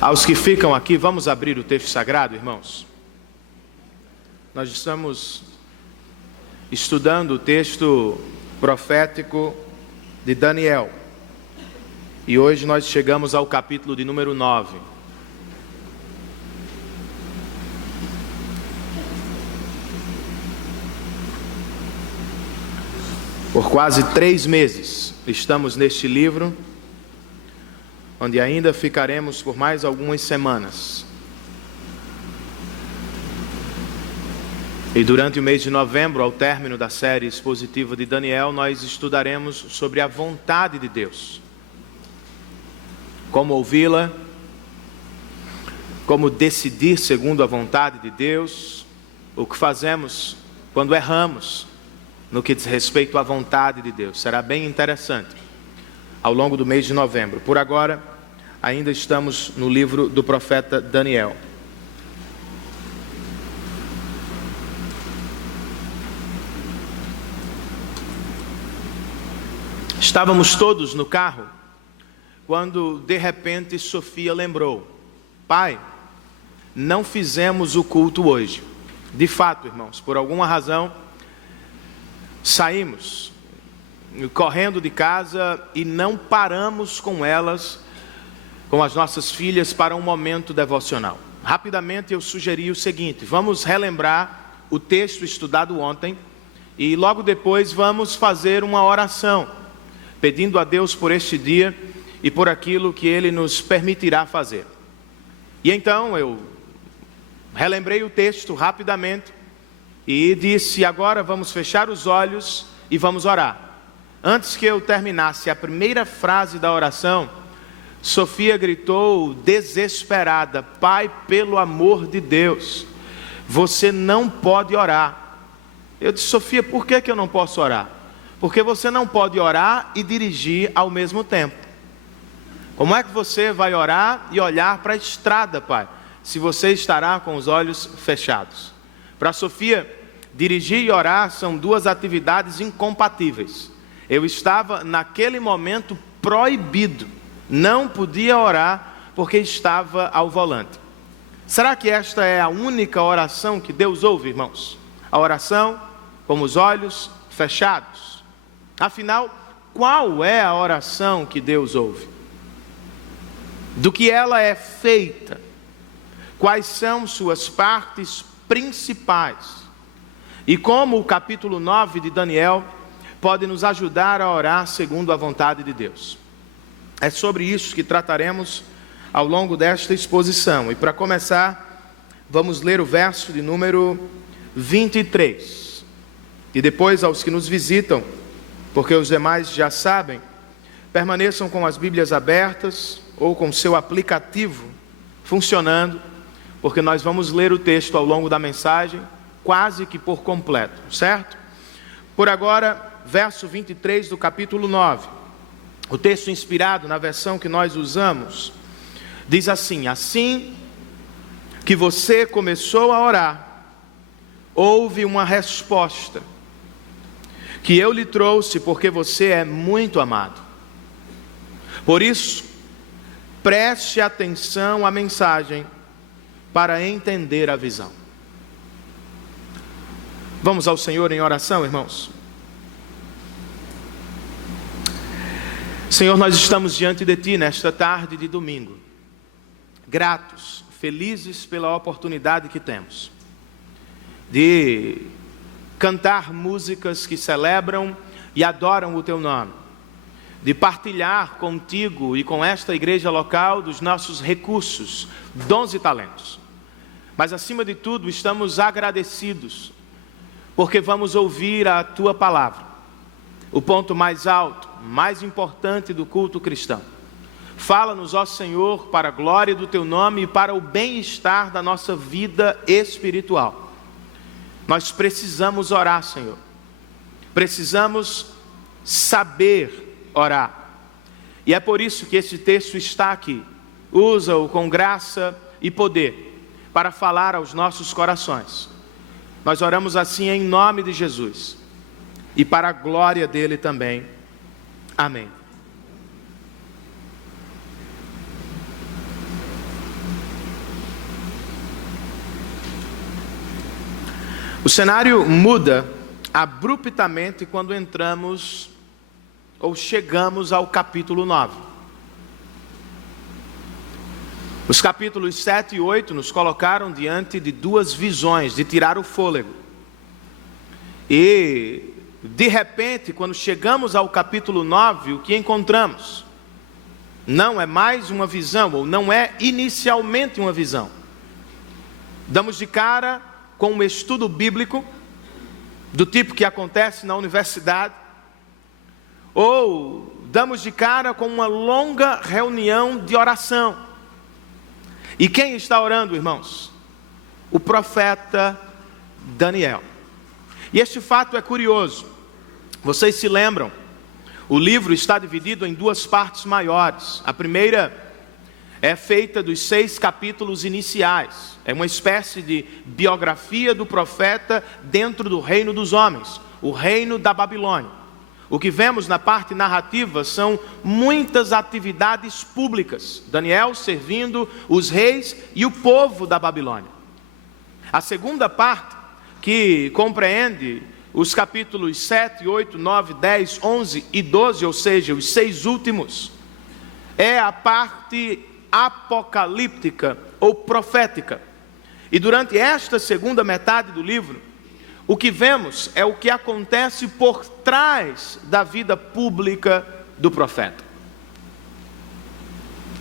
Aos que ficam aqui, vamos abrir o texto sagrado, irmãos. Nós estamos estudando o texto profético de Daniel. E hoje nós chegamos ao capítulo de número 9. Por quase 3 meses estamos neste livro, onde ainda ficaremos por mais algumas semanas. E durante o mês de novembro, ao término da série expositiva de Daniel, nós estudaremos sobre a vontade de Deus. Como ouvi-la, como decidir segundo a vontade de Deus, o que fazemos quando erramos no que diz respeito à vontade de Deus. Será bem interessante ao longo do mês de novembro. Por agora, ainda estamos no livro do profeta Daniel. Estávamos todos no carro, quando de repente Sofia lembrou: pai, não fizemos o culto hoje. De fato, irmãos, por alguma razão, saímos correndo de casa e não paramos com elas, com as nossas filhas, para um momento devocional. Rapidamente eu sugeri o seguinte: vamos relembrar o texto estudado ontem e logo depois vamos fazer uma oração, pedindo a Deus por este dia e por aquilo que Ele nos permitirá fazer. E então eu relembrei o texto rapidamente e disse: agora vamos fechar os olhos e vamos orar. Antes que eu terminasse a primeira frase da oração, Sofia gritou desesperada: pai, pelo amor de Deus, você não pode orar. Eu disse: Sofia, por que eu não posso orar? Porque você não pode orar e dirigir ao mesmo tempo. Como é que você vai orar e olhar para a estrada, pai, se você estará com os olhos fechados? Para Sofia, dirigir e orar são 2 atividades incompatíveis. Eu estava naquele momento proibido, não podia orar porque estava ao volante. Será que esta é a única oração que Deus ouve, irmãos? A oração com os olhos fechados. Afinal, qual é a oração que Deus ouve? Do que ela é feita? Quais são suas partes principais? E como o capítulo 9 de Daniel pode nos ajudar a orar segundo a vontade de Deus? É sobre isso que trataremos ao longo desta exposição. E para começar, vamos ler o verso de número 23. E depois, aos que nos visitam, porque os demais já sabem, permaneçam com as Bíblias abertas ou com seu aplicativo funcionando, porque nós vamos ler o texto ao longo da mensagem, quase que por completo, certo? Por agora, verso 23 do capítulo 9. O texto inspirado na versão que nós usamos diz assim: assim que você começou a orar, houve uma resposta que eu lhe trouxe, porque você é muito amado. Por isso, preste atenção à mensagem para entender a visão. Vamos ao Senhor em oração, irmãos. Senhor, nós estamos diante de Ti nesta tarde de domingo, gratos, felizes pela oportunidade que temos de cantar músicas que celebram e adoram o Teu nome, de partilhar contigo e com esta igreja local dos nossos recursos, dons e talentos. Mas acima de tudo, estamos agradecidos porque vamos ouvir a Tua palavra, o ponto mais alto, mais importante do culto cristão. Fala-nos, ó Senhor, para a glória do Teu nome e para o bem-estar da nossa vida espiritual. Nós precisamos orar, Senhor. Precisamos saber orar. E é por isso que esse texto está aqui. Usa-o com graça e poder para falar aos nossos corações. Nós oramos assim em nome de Jesus. e para a glória dele também. Amém. O cenário muda abruptamente quando entramos ou chegamos ao capítulo 9. Os capítulos 7 e 8 nos colocaram diante de duas visões, de tirar o fôlego. E, de repente, quando chegamos ao capítulo 9, o que encontramos? Não é mais uma visão, ou não é inicialmente uma visão. Damos de cara com um estudo bíblico, do tipo que acontece na universidade, ou damos de cara com uma longa reunião de oração. E quem está orando, irmãos? O profeta Daniel. E este fato é curioso. Vocês se lembram? O livro está dividido em duas partes maiores. A primeira é feita dos 6 capítulos iniciais. É uma espécie de biografia do profeta dentro do reino dos homens, o reino da Babilônia. O que vemos na parte narrativa são muitas atividades públicas. Daniel servindo os reis e o povo da Babilônia. A segunda parte, que compreende os capítulos 7, 8, 9, 10, 11 e 12, ou seja, os 6 últimos, é a parte apocalíptica ou profética. E durante esta segunda metade do livro, o que vemos é o que acontece por trás da vida pública do profeta.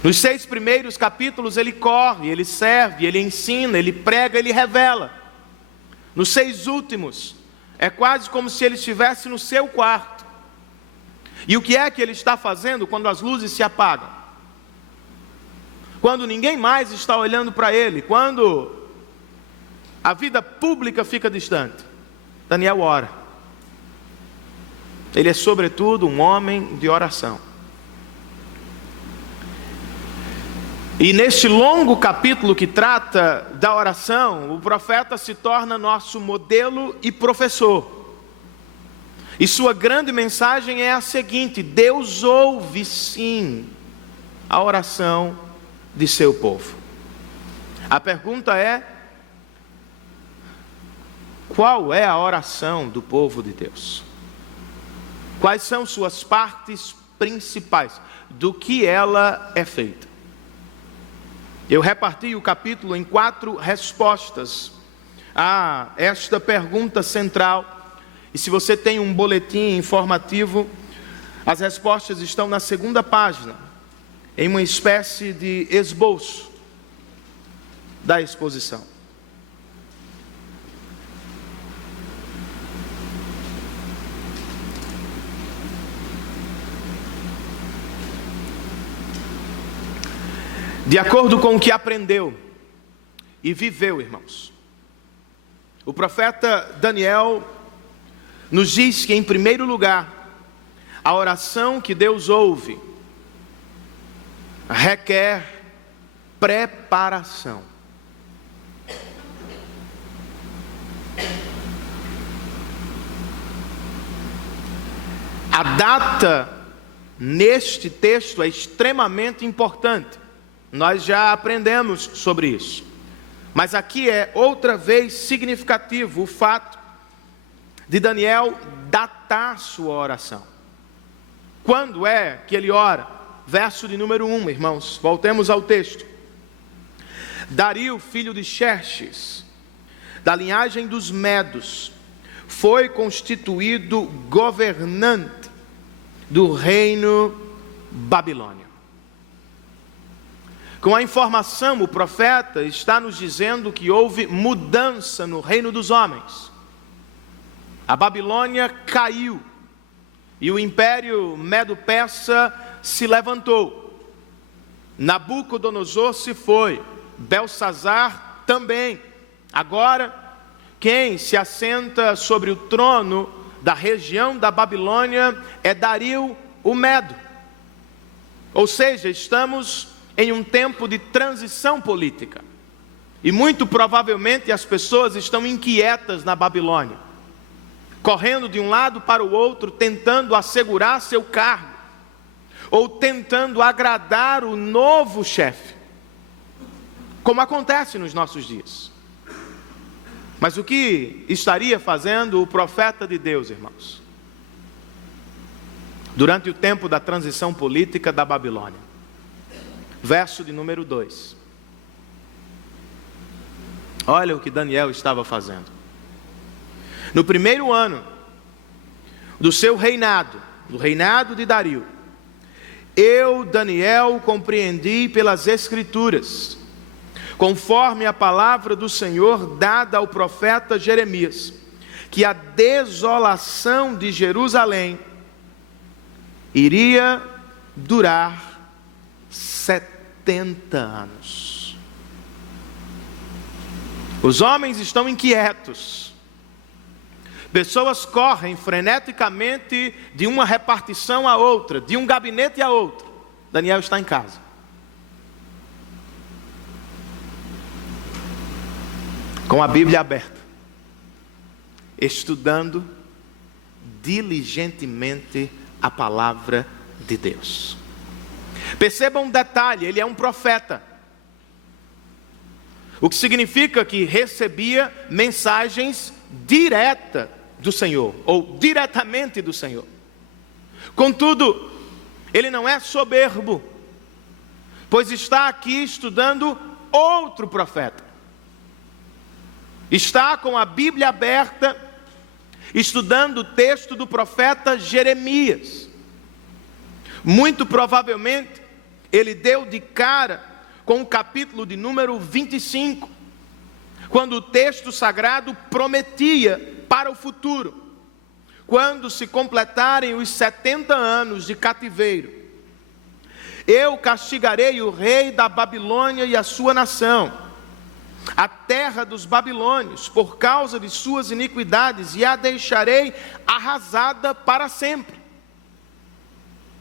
Nos 6 primeiros capítulos ele corre, ele serve, ele ensina, ele prega, ele revela. Nos 6 últimos, é quase como se ele estivesse no seu quarto. E o que é que ele está fazendo quando as luzes se apagam? Quando ninguém mais está olhando para ele, quando a vida pública fica distante, Daniel ora. Ele é sobretudo um homem de oração. E neste longo capítulo que trata da oração, o profeta se torna nosso modelo e professor. E sua grande mensagem é a seguinte: Deus ouve sim a oração de seu povo. A pergunta é: qual é a oração do povo de Deus? Quais são suas partes principais? Do que ela é feita? Eu reparti o capítulo em 4 respostas a esta pergunta central. E se você tem um boletim informativo, as respostas estão na segunda página, em uma espécie de esboço da exposição. De acordo com o que aprendeu e viveu, irmãos, o profeta Daniel nos diz que, em primeiro lugar, a oração que Deus ouve requer preparação. A data neste texto é extremamente importante. Nós já aprendemos sobre isso. Mas aqui é outra vez significativo o fato de Daniel datar sua oração. Quando é que ele ora? Verso de número 1, irmãos. Voltemos ao texto. Dario, filho de Xerxes, da linhagem dos Medos, foi constituído governante do reino babilônio. Com a informação, o profeta está nos dizendo que houve mudança no reino dos homens. A Babilônia caiu e o império Medo-Persa se levantou. Nabucodonosor se foi, Belsazar também. Agora, quem se assenta sobre o trono da região da Babilônia é Dario o Medo. Ou seja, estamos em um tempo de transição política. E muito provavelmente as pessoas estão inquietas na Babilônia. correndo de um lado para o outro, tentando assegurar seu cargo, ou tentando agradar o novo chefe, como acontece nos nossos dias. Mas o que estaria fazendo o profeta de Deus, irmãos, durante o tempo da transição política da Babilônia? Verso de número 2. Olha o que Daniel estava fazendo. No primeiro ano do seu reinado, do reinado de Dario, eu, Daniel, compreendi pelas Escrituras, conforme a palavra do Senhor dada ao profeta Jeremias, que a desolação de Jerusalém iria durar 70 anos. Os homens estão inquietos. Pessoas correm freneticamente de uma repartição a outra, de um gabinete a outro. Daniel está em casa. Com a Bíblia aberta, estudando diligentemente a palavra de Deus. Perceba um detalhe: ele é um profeta, o que significa que recebia mensagens diretas do Senhor, ou diretamente do Senhor. Contudo, ele não é soberbo, pois está aqui estudando outro profeta. Está com a Bíblia aberta, estudando o texto do profeta Jeremias. Muito provavelmente, ele deu de cara com o capítulo de número 25, quando o texto sagrado prometia para o futuro, quando se completarem os 70 anos de cativeiro, eu castigarei o rei da Babilônia e a sua nação, a terra dos babilônios, por causa de suas iniquidades, e a deixarei arrasada para sempre.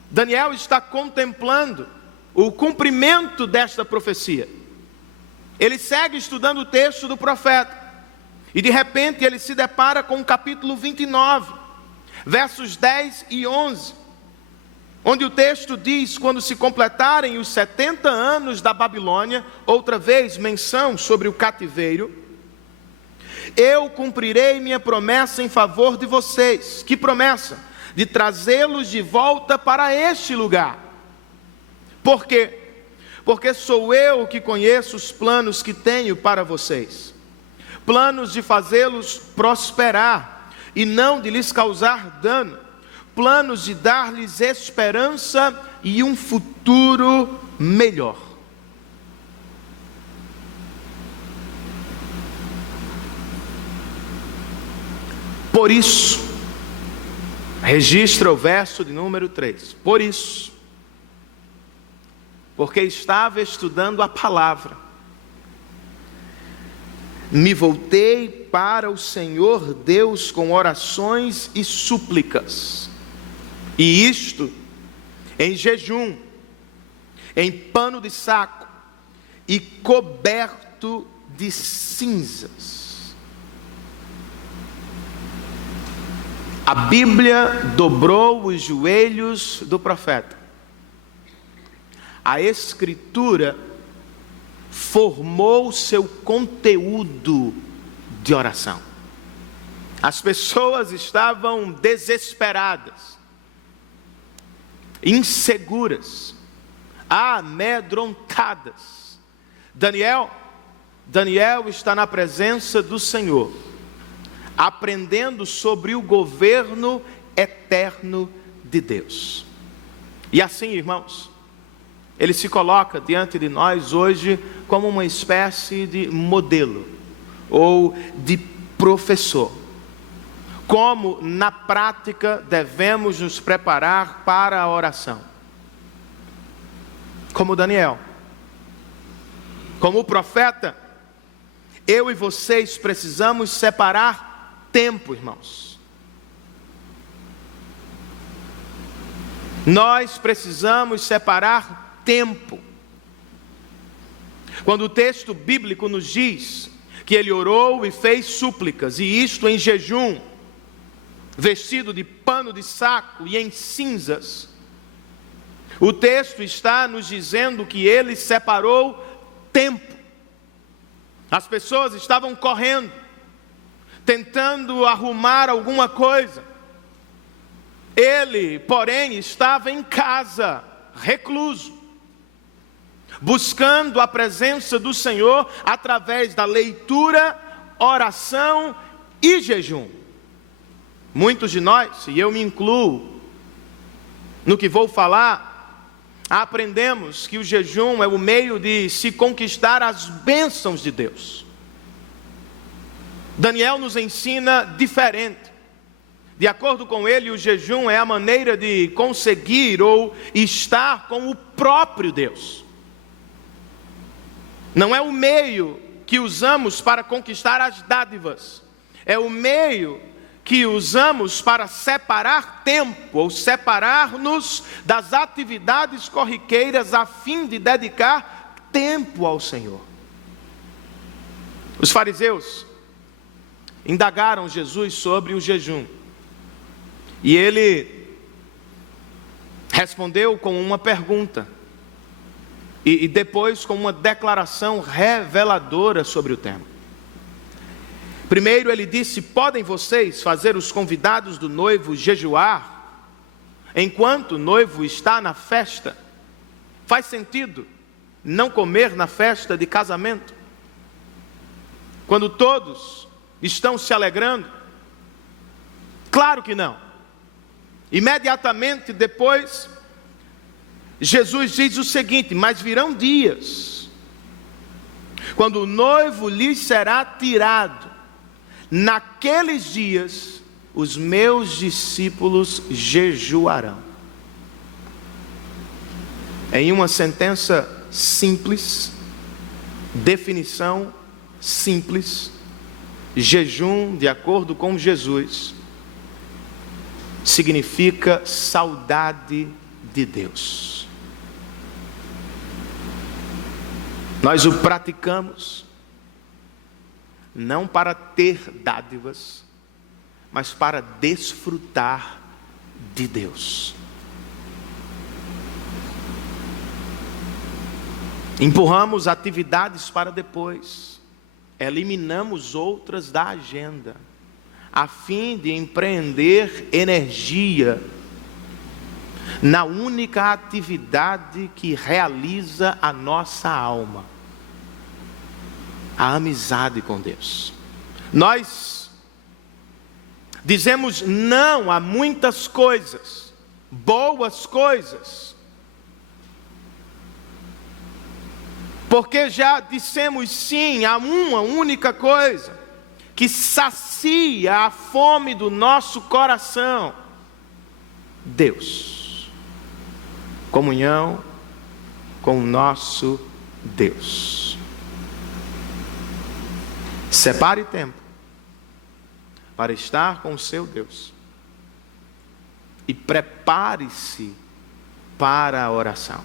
Daniel está contemplando o cumprimento desta profecia. Ele segue estudando o texto do profeta, e de repente ele se depara com o capítulo 29, versos 10 e 11, onde o texto diz: quando se completarem os 70 anos da Babilônia, outra vez menção sobre o cativeiro, eu cumprirei minha promessa em favor de vocês. Que promessa? De trazê-los de volta para este lugar. Por quê? Porque sou eu que conheço os planos que tenho para vocês, planos de fazê-los prosperar e não de lhes causar dano, planos de dar-lhes esperança e um futuro melhor. Por isso, registra o verso de número 3. Por isso, porque estava estudando a palavra, me voltei para o Senhor Deus com orações e súplicas, e isto em jejum, em pano de saco e coberto de cinzas. A Bíblia dobrou os joelhos do profeta. A Escritura formou seu conteúdo de oração. As pessoas estavam desesperadas, inseguras, amedrontadas. Daniel está na presença do Senhor, aprendendo sobre o governo eterno de Deus. E assim, irmãos, ele se coloca diante de nós hoje como uma espécie de modelo ou de professor. Como na prática devemos nos preparar para a oração. Como Daniel, como o profeta, eu e vocês precisamos separar tempo, irmãos. Nós precisamos separar tempo. Quando o texto bíblico nos diz que ele orou e fez súplicas, e isto em jejum, vestido de pano de saco e em cinzas. O texto está nos dizendo que ele separou tempo. As pessoas estavam correndo, tentando arrumar alguma coisa. Ele, porém, estava em casa, recluso, buscando a presença do Senhor através da leitura, oração e jejum. Muitos de nós, e eu me incluo no que vou falar, aprendemos que o jejum é o meio de se conquistar as bênçãos de Deus. Daniel nos ensina diferente. De acordo com ele, o jejum é a maneira de conseguir ou estar com o próprio Deus. Não é o meio que usamos para conquistar as dádivas, é o meio que usamos para separar tempo, ou separar-nos das atividades corriqueiras a fim de dedicar tempo ao Senhor. Os fariseus indagaram Jesus sobre o jejum, e ele respondeu com uma pergunta, e depois com uma declaração reveladora sobre o tema. Primeiro ele disse: podem vocês fazer os convidados do noivo jejuar, enquanto o noivo está na festa? Faz sentido não comer na festa de casamento, quando todos estão se alegrando? Claro que não. Imediatamente depois, Jesus diz o seguinte: mas virão dias, quando o noivo lhes será tirado. Naqueles dias, os meus discípulos jejuarão. Em uma sentença simples, definição simples, jejum, de acordo com Jesus, significa saudade de Deus. Nós o praticamos não para ter dádivas, mas para desfrutar de Deus. Empurramos atividades para depois, eliminamos outras da agenda, a fim de empreender energia na única atividade que realiza a nossa alma: a amizade com Deus. Nós dizemos não a muitas coisas, boas coisas, porque já dissemos sim a uma única coisa que sacia a fome do nosso coração: Deus. Comunhão com o nosso Deus. Separe tempo para estar com o seu Deus e prepare-se para a oração.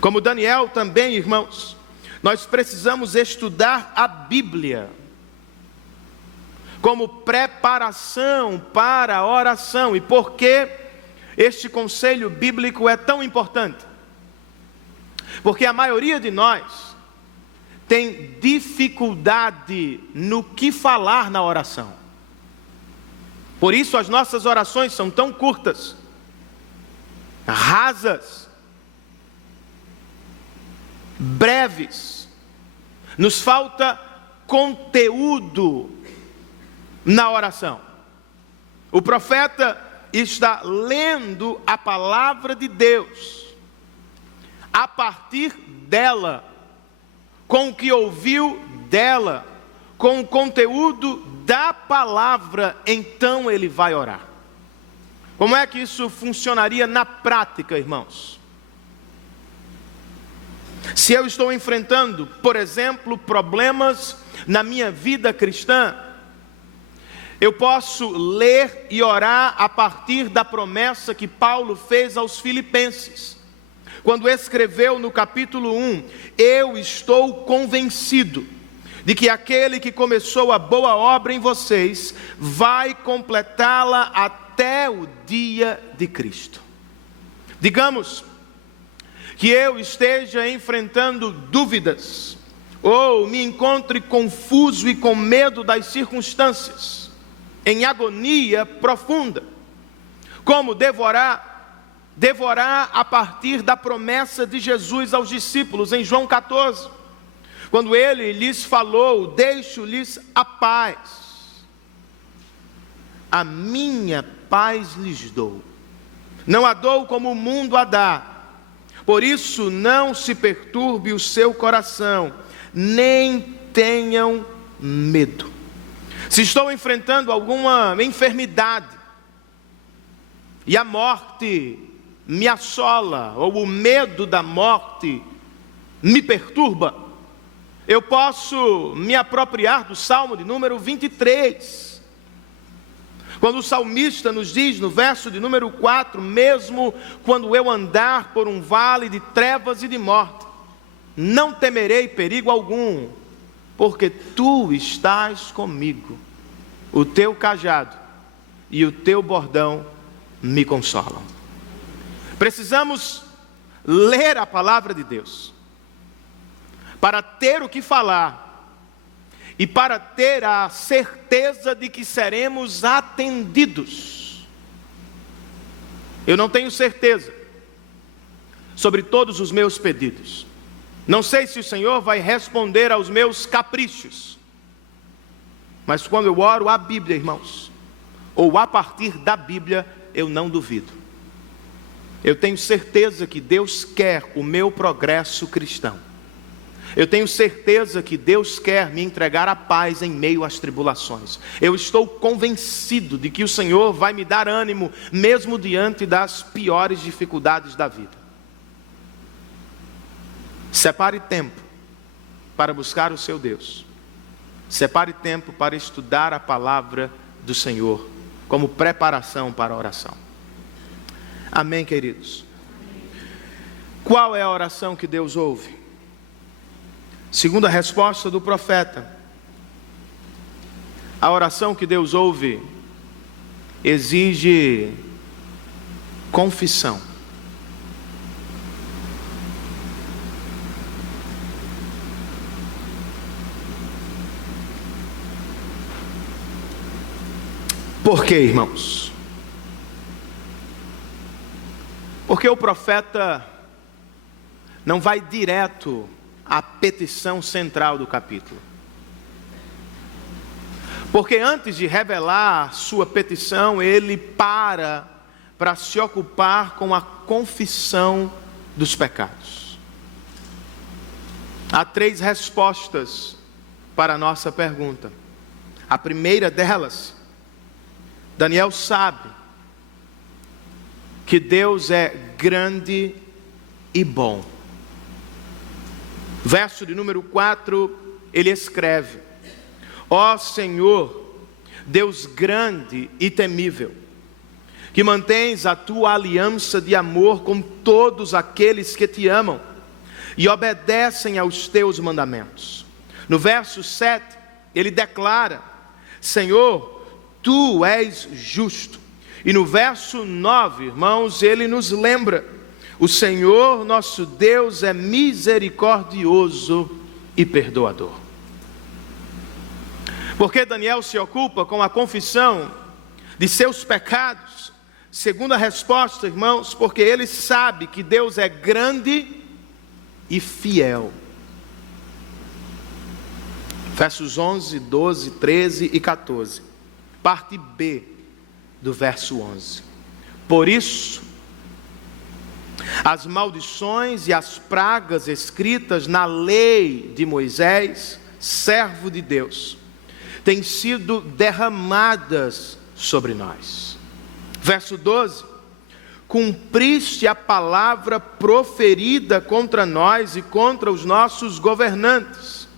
Como Daniel também, irmãos, nós precisamos estudar a Bíblia como preparação para a oração. E por que este conselho bíblico é tão importante? Porque a maioria de nós tem dificuldade no que falar na oração. Por isso as nossas orações são tão curtas, rasas, breves. Nos falta conteúdo na oração. O profeta está lendo a palavra de Deus. A partir dela, com o que ouviu dela, com o conteúdo da palavra, então ele vai orar. Como é que isso funcionaria na prática, irmãos? Se eu estou enfrentando, por exemplo, problemas na minha vida cristã, eu posso ler e orar a partir da promessa que Paulo fez aos Filipenses, quando escreveu no capítulo 1: eu estou convencido de que aquele que começou a boa obra em vocês vai completá-la até o dia de Cristo. Digamos que eu esteja enfrentando dúvidas, ou me encontre confuso e com medo das circunstâncias, em agonia profunda. Como devorar a partir da promessa de Jesus aos discípulos em João 14, quando ele lhes falou: deixo-lhes a paz, a minha paz lhes dou, não a dou como o mundo a dá. Por isso não se perturbe o seu coração, nem tenham medo. Se estou enfrentando alguma enfermidade e a morte me assola, ou o medo da morte me perturba, eu posso me apropriar do Salmo de número 23, quando o salmista nos diz no verso de número 4: mesmo quando eu andar por um vale de trevas e de morte, não temerei perigo algum, porque tu estás comigo, o teu cajado e o teu bordão me consolam. Precisamos ler a palavra de Deus para ter o que falar e para ter a certeza de que seremos atendidos. Eu não tenho certeza sobre todos os meus pedidos. Não sei se o Senhor vai responder aos meus caprichos, mas quando eu oro a Bíblia, irmãos, ou a partir da Bíblia, eu não duvido. Eu tenho certeza que Deus quer o meu progresso cristão. Eu tenho certeza que Deus quer me entregar a paz em meio às tribulações. Eu estou convencido de que o Senhor vai me dar ânimo, mesmo diante das piores dificuldades da vida. Separe tempo para buscar o seu Deus. Separe tempo para estudar a palavra do Senhor, como preparação para a oração. Amém, queridos? Qual é a oração que Deus ouve? Segundo a resposta do profeta, a oração que Deus ouve exige confissão. Por quê, irmãos? Porque o profeta não vai direto à petição central do capítulo. Porque antes de revelar sua petição, ele para se ocupar com a confissão dos pecados. Há 3 respostas para a nossa pergunta. A primeira delas: Daniel sabe que Deus é grande e bom. Verso de número 4, ele escreve: ó Senhor, Deus grande e temível, que mantens a tua aliança de amor com todos aqueles que te amam e obedecem aos teus mandamentos. No verso 7, ele declara: Senhor, tu és justo. E no verso 9, irmãos, ele nos lembra: o Senhor nosso Deus é misericordioso e perdoador. Porque Daniel se ocupa com a confissão de seus pecados? Segunda resposta, irmãos, porque ele sabe que Deus é grande e fiel. Versos 11, 12, 13 e 14. Parte B do verso 11. Por isso, as maldições e as pragas escritas na lei de Moisés, servo de Deus, têm sido derramadas sobre nós. Verso 12. Cumpriste a palavra proferida contra nós e contra os nossos governantes,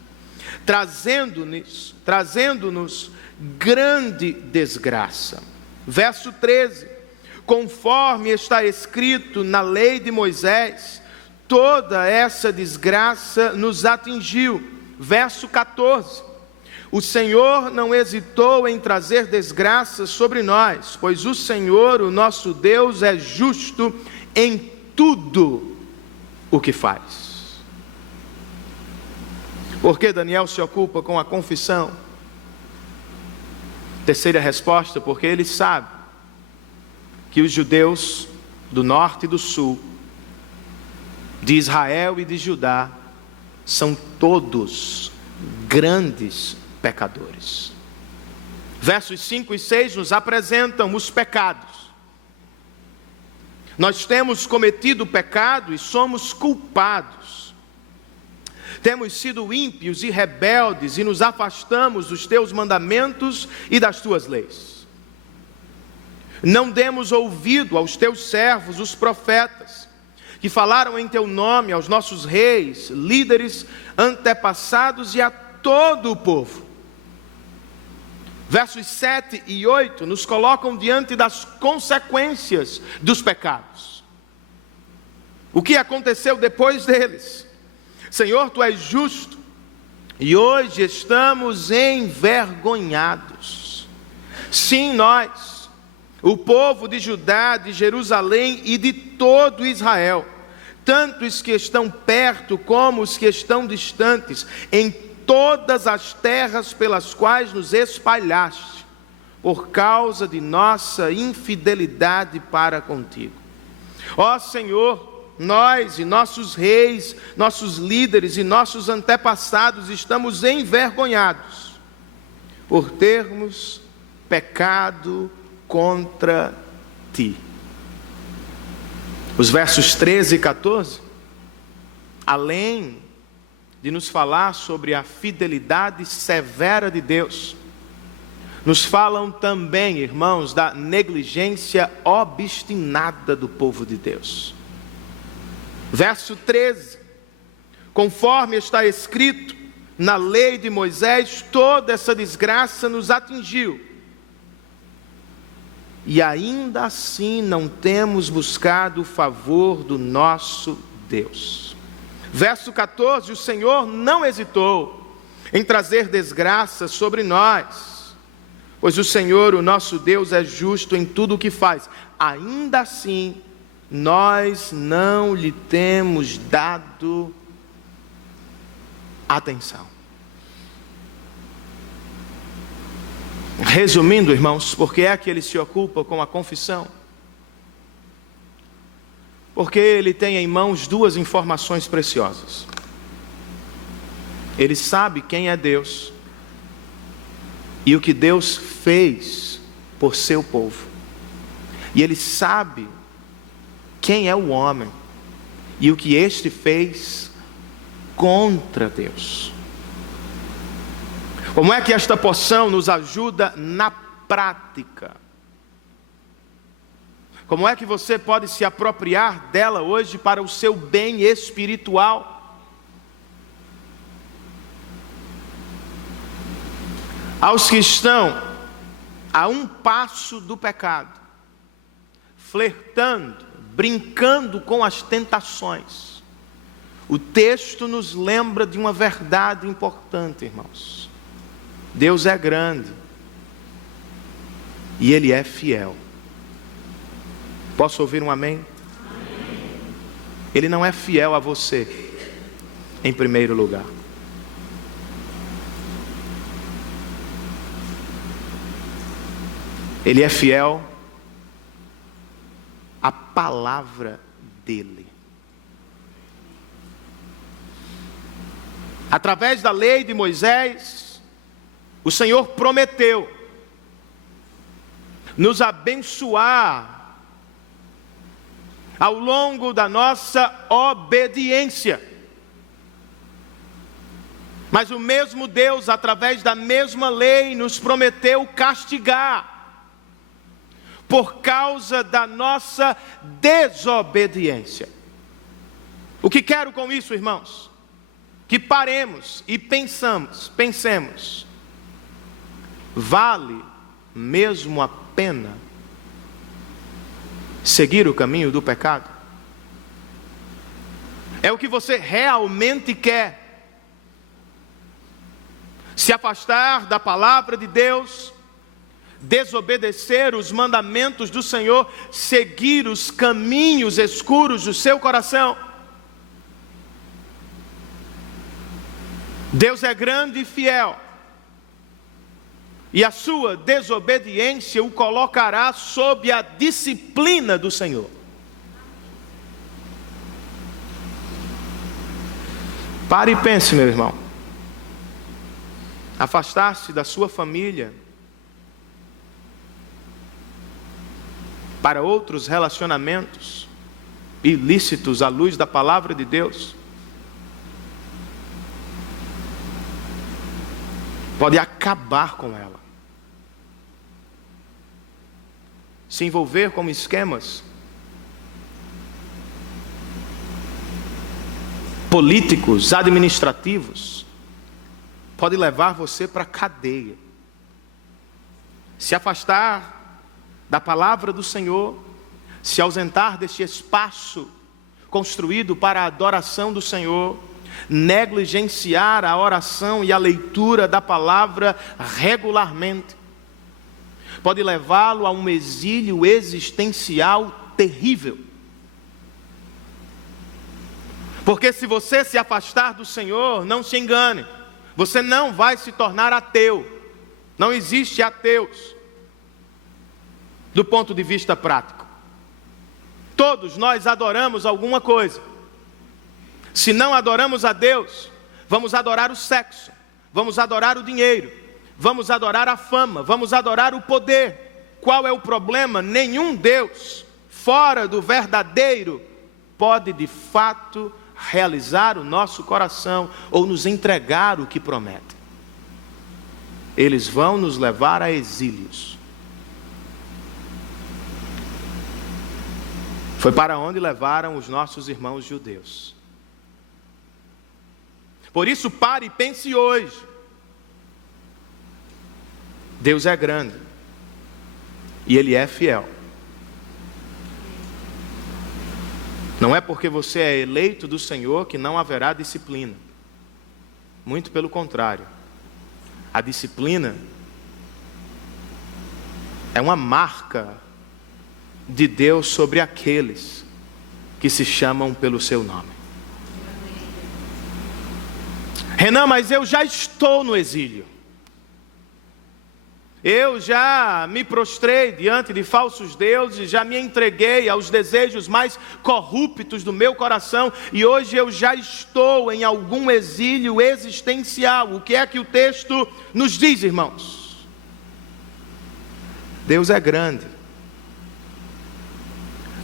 trazendo-nos grande desgraça. Verso 13. Conforme está escrito na lei de Moisés, toda essa desgraça nos atingiu, verso 14. O Senhor não hesitou em trazer desgraças sobre nós, pois o Senhor, o nosso Deus, é justo em tudo o que faz. Por que Daniel se ocupa com a confissão? Terceira resposta, porque ele sabe que os judeus do norte e do sul, de Israel e de Judá, são todos grandes pecadores. Versos 5 e 6 nos apresentam os pecados. Nós temos cometido pecado e somos culpados. Temos sido ímpios e rebeldes e nos afastamos dos teus mandamentos e das tuas leis. Não demos ouvido aos teus servos, os profetas, que falaram em teu nome aos nossos reis, líderes, antepassados e a todo o povo. Versos 7 e 8 nos colocam diante das consequências dos pecados. O que aconteceu depois deles? Senhor, tu és justo, e hoje estamos envergonhados. Sim, nós, o povo de Judá, de Jerusalém e de todo Israel, tanto os que estão perto como os que estão distantes, em todas as terras pelas quais nos espalhaste, por causa de nossa infidelidade para contigo. Ó Senhor, nós e nossos reis, nossos líderes e nossos antepassados estamos envergonhados por termos pecado contra ti. Os versos 13 e 14, além de nos falar sobre a fidelidade severa de Deus, nos falam também, irmãos, da negligência obstinada do povo de Deus. Verso 13, conforme está escrito na lei de Moisés, toda essa desgraça nos atingiu, e ainda assim não temos buscado o favor do nosso Deus. Verso 14, o Senhor não hesitou em trazer desgraça sobre nós, pois o Senhor, o nosso Deus, é justo em tudo o que faz. Ainda assim, nós não lhe temos dado atenção. Resumindo, irmãos, por que é que ele se ocupa com a confissão? Porque ele tem em mãos duas informações preciosas. Ele sabe quem é Deus e o que Deus fez por seu povo. E ele sabe quem é o homem e o que este fez contra Deus. Como é que esta porção nos ajuda na prática? Como é que você pode se apropriar dela hoje para o seu bem espiritual? Aos que estão a um passo do pecado, flertando, brincando com as tentações, o texto nos lembra de uma verdade importante, irmãos. Deus é grande e Ele é fiel. Posso ouvir um amém? Amém. Ele não é fiel a você, em primeiro lugar. Ele é fiel à palavra dele. Através da lei de Moisés, o Senhor prometeu nos abençoar ao longo da nossa obediência. Mas o mesmo Deus, através da mesma lei, nos prometeu castigar por causa da nossa desobediência. O que quero com isso, irmãos? Que paremos e pensemos, vale mesmo a pena seguir o caminho do pecado? É o que você realmente quer? Se afastar da palavra de Deus, desobedecer os mandamentos do Senhor, seguir os caminhos escuros do seu coração. Deus é grande e fiel, e a sua desobediência o colocará sob a disciplina do Senhor. Pare e pense, meu irmão. Afastar-se da sua família para outros relacionamentos ilícitos à luz da palavra de Deus pode acabar com ela. Se envolver com esquemas políticos, administrativos, pode levar você para a cadeia. Se afastar da palavra do Senhor, se ausentar deste espaço construído para a adoração do Senhor, negligenciar a oração e a leitura da palavra regularmente, pode levá-lo a um exílio existencial terrível. Porque se você se afastar do Senhor, não se engane, você não vai se tornar ateu. Não existe ateus do ponto de vista prático. Todos nós adoramos alguma coisa. Se não adoramos a Deus, vamos adorar o sexo, vamos adorar o dinheiro, vamos adorar a fama, vamos adorar o poder. Qual é o problema? Nenhum Deus fora do verdadeiro pode de fato realizar o nosso coração ou nos entregar o que promete. Eles vão nos levar a exílios. Foi para onde levaram os nossos irmãos judeus. Por isso, pare e pense hoje. Deus é grande e Ele é fiel. Não é porque você é eleito do Senhor que não haverá disciplina. Muito pelo contrário. A disciplina é uma marca de Deus sobre aqueles que se chamam pelo seu nome. Renan, mas eu já estou no exílio. Eu já me prostrei diante de falsos deuses, já me entreguei aos desejos mais corruptos do meu coração, e hoje eu já estou em algum exílio existencial. O que é que o texto nos diz, irmãos? Deus é grande,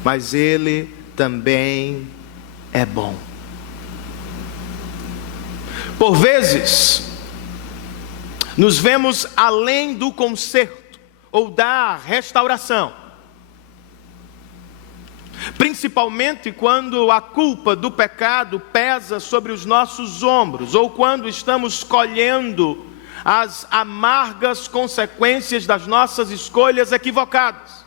mas Ele também é bom. Por vezes, nos vemos além do conserto ou da restauração. Principalmente quando a culpa do pecado pesa sobre os nossos ombros, ou quando estamos colhendo as amargas consequências das nossas escolhas equivocadas.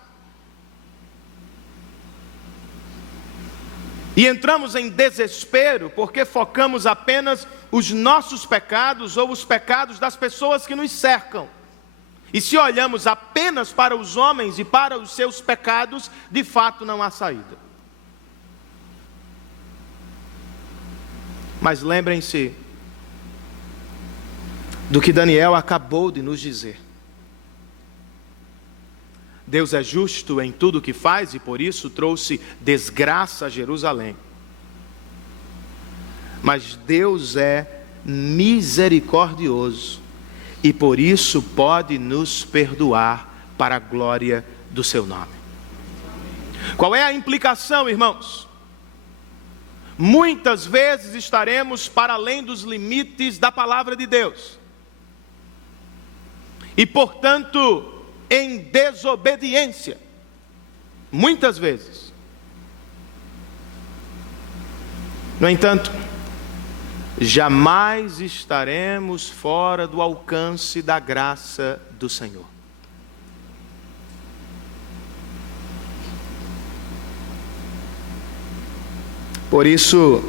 E entramos em desespero porque focamos apenas os nossos pecados ou os pecados das pessoas que nos cercam. E se olhamos apenas para os homens e para os seus pecados, de fato não há saída. Mas lembrem-se do que Daniel acabou de nos dizer. Deus é justo em tudo o que faz e por isso trouxe desgraça a Jerusalém. Mas Deus é misericordioso e por isso pode nos perdoar para a glória do seu nome. Qual é a implicação, irmãos? Muitas vezes estaremos para além dos limites da palavra de Deus. E portanto, em desobediência, muitas vezes. No entanto, jamais estaremos fora do alcance da graça do Senhor. Por isso,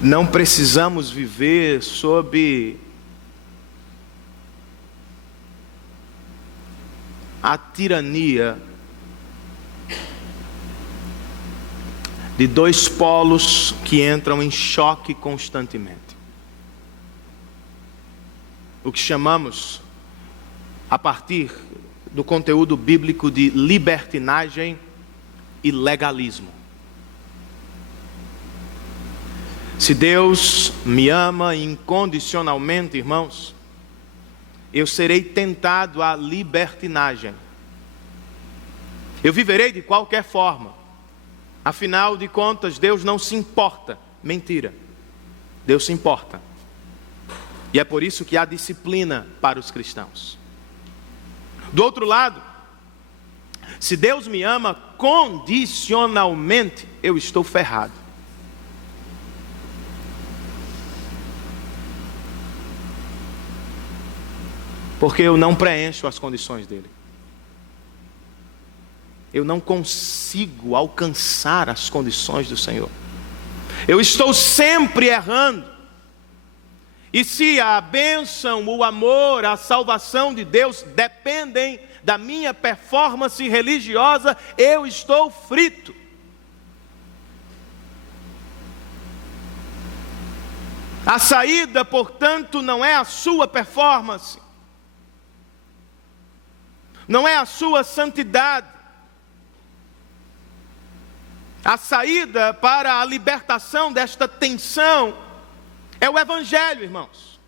Não precisamos viver sob a tirania de dois polos que entram em choque constantemente. O que chamamos, a partir do conteúdo bíblico, de libertinagem e legalismo. Se Deus me ama incondicionalmente, irmãos, eu serei tentado à libertinagem. Eu viverei de qualquer forma. Afinal de contas, Deus não se importa. Mentira. Deus se importa. E é por isso que há disciplina para os cristãos. Do outro lado, se Deus me ama condicionalmente, eu estou ferrado. Porque eu não preencho as condições dele. Eu não consigo alcançar as condições do Senhor. Eu estou sempre errando. E se a bênção, o amor, a salvação de Deus dependem da minha performance religiosa, eu estou frito. A saída, portanto, não é a sua performance. Não é a sua santidade. A saída para a libertação desta tensão é o Evangelho, irmãos.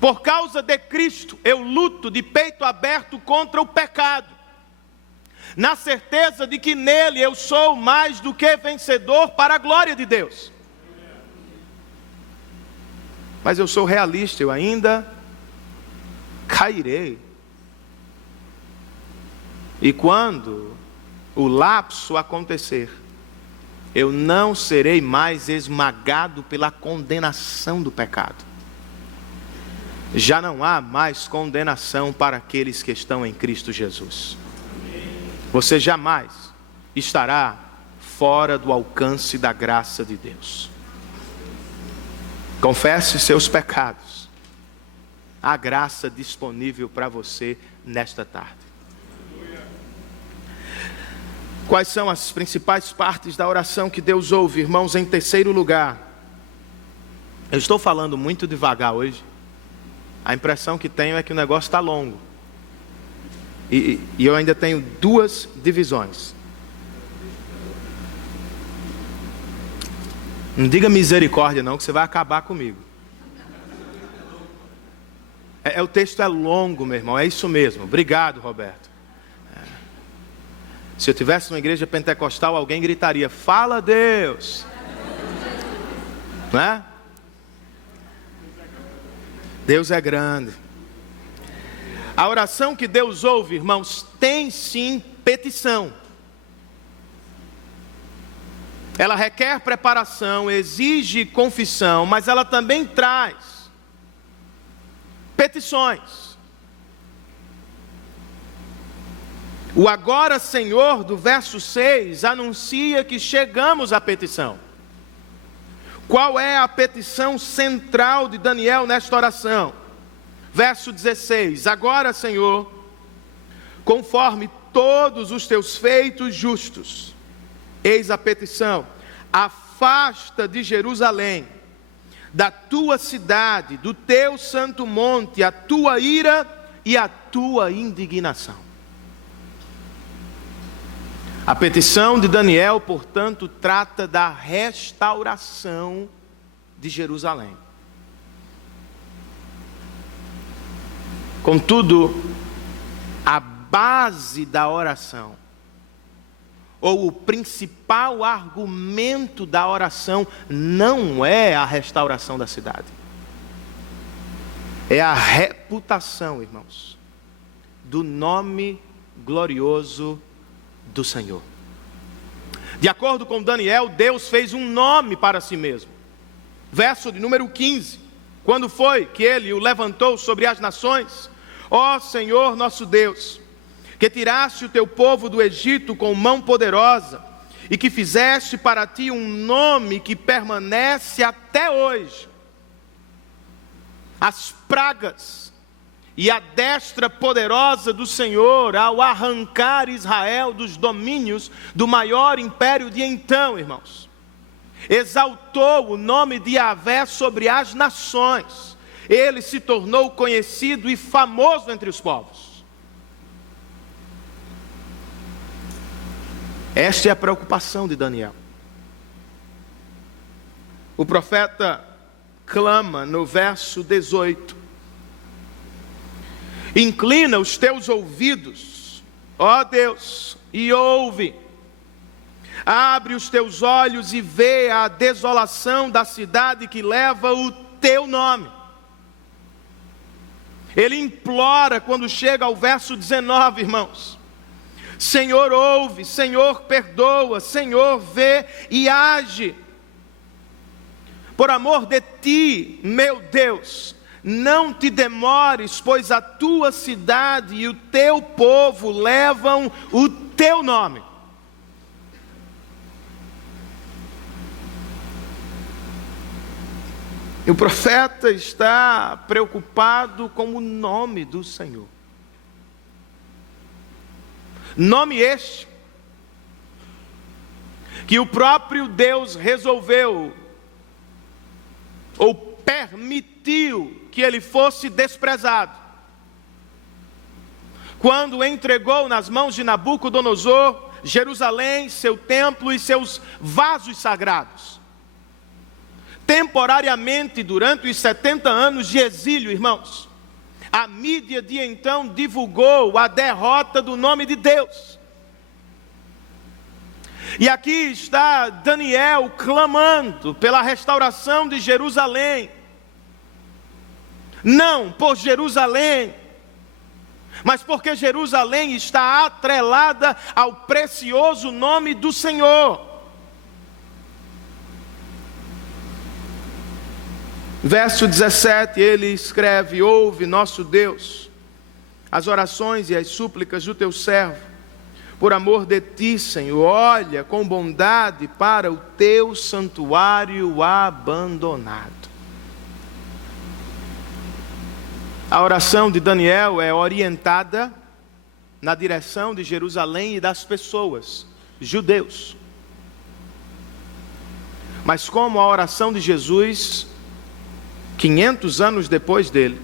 Por causa de Cristo, eu luto de peito aberto contra o pecado, na certeza de que nele eu sou mais do que vencedor para a glória de Deus. Mas eu sou realista, eu ainda cairei. E quando o lapso acontecer, eu não serei mais esmagado pela condenação do pecado. Já não há mais condenação para aqueles que estão em Cristo Jesus. Você jamais estará fora do alcance da graça de Deus. Confesse seus pecados. Há graça disponível para você nesta tarde. Quais são as principais partes da oração que Deus ouve, irmãos? Em terceiro lugar, eu estou falando muito devagar hoje. A impressão que tenho é que o negócio está longo. E eu ainda tenho duas divisões. Não diga misericórdia não, que você vai acabar comigo. O texto é longo, meu irmão, é isso mesmo. Obrigado, Roberto. Se eu tivesse numa igreja pentecostal, alguém gritaria: fala Deus. Não é? Deus é grande. A oração que Deus ouve, irmãos, tem sim petição. Ela requer preparação, exige confissão, mas ela também traz petições. O agora Senhor, do verso 6, anuncia que chegamos à petição. Qual é a petição central de Daniel nesta oração? Verso 16: agora, Senhor, conforme todos os teus feitos justos, eis a petição, afasta de Jerusalém, da tua cidade, do teu santo monte, a tua ira e a tua indignação. A petição de Daniel, portanto, trata da restauração de Jerusalém. Contudo, a base da oração, ou o principal argumento da oração, não é a restauração da cidade. É a reputação, irmãos, do nome glorioso do Senhor. De acordo com Daniel, Deus fez um nome para si mesmo. Verso de número 15: quando foi que ele o levantou sobre as nações? Ó Senhor nosso Deus, que tiraste o teu povo do Egito com mão poderosa, e que fizeste para ti um nome que permanece até hoje. As pragas e a destra poderosa do Senhor ao arrancar Israel dos domínios do maior império de então, irmãos. Exaltou o nome de Yahvé sobre as nações. Ele se tornou conhecido e famoso entre os povos. Esta é a preocupação de Daniel. O profeta clama no verso 18: inclina os teus ouvidos, ó Deus, e ouve. Abre os teus olhos e vê a desolação da cidade que leva o teu nome. Ele implora quando chega ao verso 19, irmãos. Senhor, ouve, Senhor, perdoa, Senhor, vê e age. Por amor de ti, meu Deus, não te demores, pois a tua cidade e o teu povo levam o teu nome. E o profeta está preocupado com o nome do Senhor. Nome este que o próprio Deus resolveu ou permitiu que ele fosse desprezado, quando entregou nas mãos de Nabucodonosor Jerusalém, seu templo e seus vasos sagrados. Temporariamente, durante os 70 anos de exílio, irmãos, a mídia de então divulgou a derrota do nome de Deus. E aqui está Daniel clamando pela restauração de Jerusalém. Não por Jerusalém, mas porque Jerusalém está atrelada ao precioso nome do Senhor. Verso 17, ele escreve: ouve, nosso Deus, as orações e as súplicas do teu servo, por amor de ti, Senhor, olha com bondade para o teu santuário abandonado. A oração de Daniel é orientada na direção de Jerusalém e das pessoas, judeus. Mas como a oração de Jesus, 500 anos depois dele,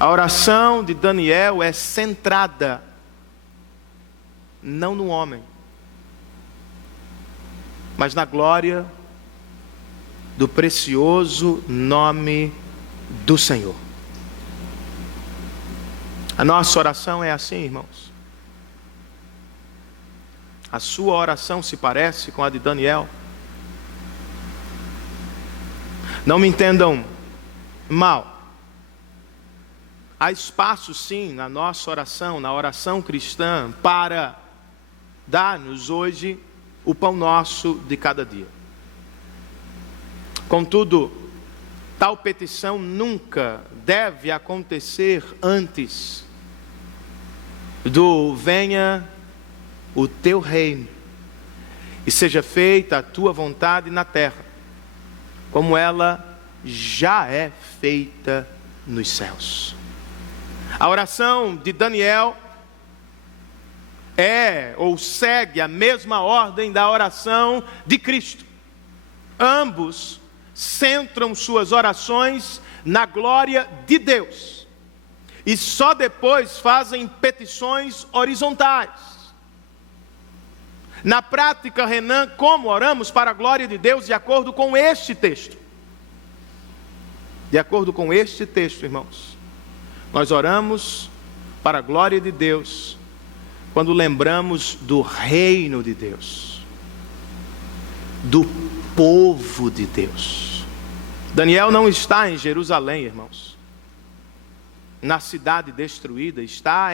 a oração de Daniel é centrada não no homem, mas na glória do precioso nome do Senhor. A nossa oração é assim, irmãos. A sua oração se parece com a de Daniel? Não me entendam mal. Há espaço sim na nossa oração, na oração cristã, para dar-nos hoje o pão nosso de cada dia. Contudo, tal petição nunca deve acontecer antes do venha o teu reino e seja feita a tua vontade na terra, como ela já é feita nos céus. A oração de Daniel é ou segue a mesma ordem da oração de Cristo. Ambos centram suas orações na glória de Deus e só depois fazem petições horizontais. Na prática, Renan, como oramos para a glória de Deus de acordo com este texto? De acordo com este texto, irmãos, nós oramos para a glória de Deus quando lembramos do reino de Deus, do povo de Deus. Daniel não está em Jerusalém, irmãos, na cidade destruída, está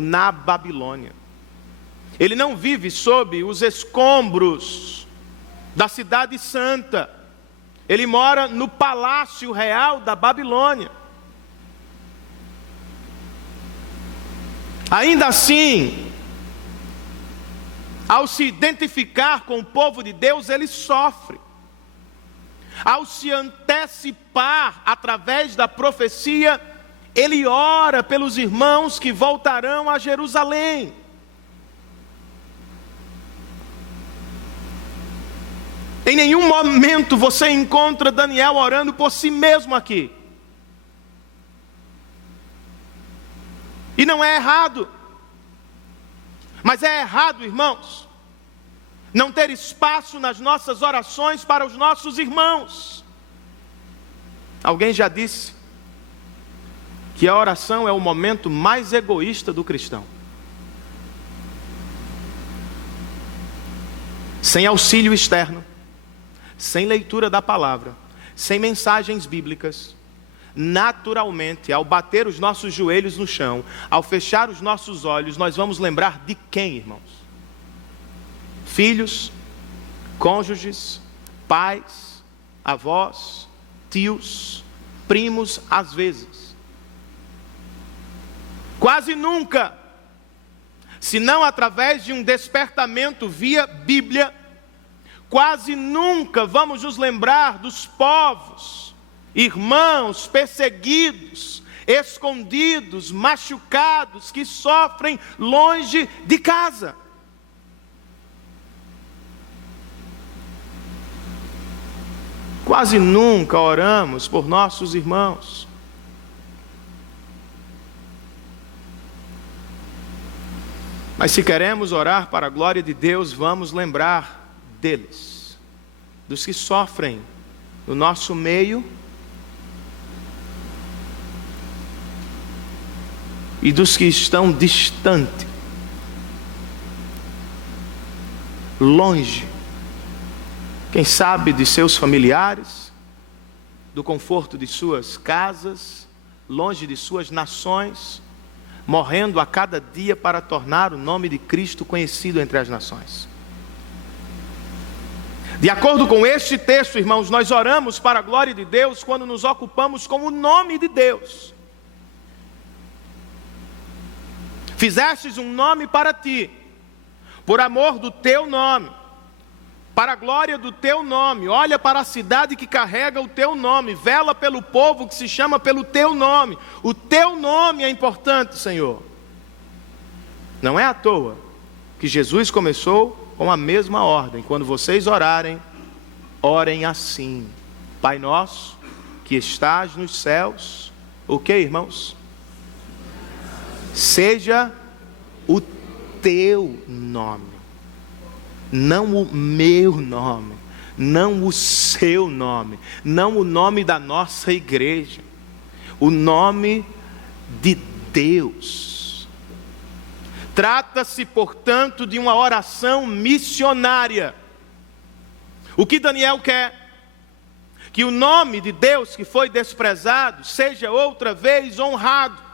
na Babilônia. Ele não vive sob os escombros da cidade santa. Ele mora no palácio real da Babilônia. Ainda assim, Ao se identificar com o povo de Deus, ele sofre. Ao se antecipar através da profecia, ele ora pelos irmãos que voltarão a Jerusalém. Em nenhum momento você encontra Daniel orando por si mesmo aqui. E não é errado. Mas é errado, irmãos, não ter espaço nas nossas orações para os nossos irmãos. Alguém já disse que a oração é o momento mais egoísta do cristão. Sem auxílio externo, sem leitura da palavra, sem mensagens bíblicas, naturalmente, ao bater os nossos joelhos no chão, ao fechar os nossos olhos, nós vamos lembrar de quem, irmãos? Filhos, cônjuges, pais, avós, tios, primos, às vezes. Quase nunca, se não através de um despertamento via Bíblia, quase nunca vamos nos lembrar dos povos, irmãos perseguidos, escondidos, machucados, que sofrem longe de casa. Quase nunca oramos por nossos irmãos. Mas se queremos orar para a glória de Deus, vamos lembrar deles, dos que sofrem no nosso meio e dos que estão distantes, longe, quem sabe de seus familiares, do conforto de suas casas, longe de suas nações, morrendo a cada dia para tornar o nome de Cristo conhecido entre as nações. De acordo com este texto, irmãos, nós oramos para a glória de Deus quando nos ocupamos com o nome de Deus. Fizestes um nome para ti, por amor do teu nome, para a glória do teu nome. Olha para a cidade que carrega o teu nome, vela pelo povo que se chama pelo teu nome. O teu nome é importante, Senhor. Não é à toa que Jesus começou com a mesma ordem: quando vocês orarem, orem assim: Pai nosso que estás nos céus. O que, irmãos? Seja o teu nome, não o meu nome, não o seu nome, não o nome da nossa igreja, o nome de Deus. Trata-se, portanto, de uma oração missionária. O que Daniel quer? Que o nome de Deus que foi desprezado seja outra vez honrado.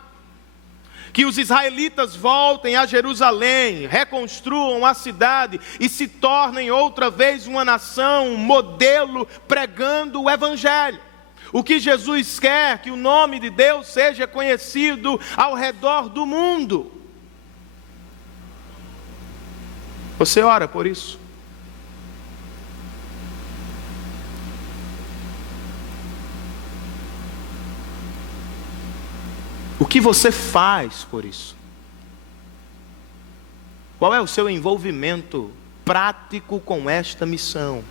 Que os israelitas voltem a Jerusalém, reconstruam a cidade e se tornem outra vez uma nação, um modelo, pregando o Evangelho. O que Jesus quer? Que o nome de Deus seja conhecido ao redor do mundo. Você ora por isso? O que você faz por isso? Qual é o seu envolvimento prático com esta missão?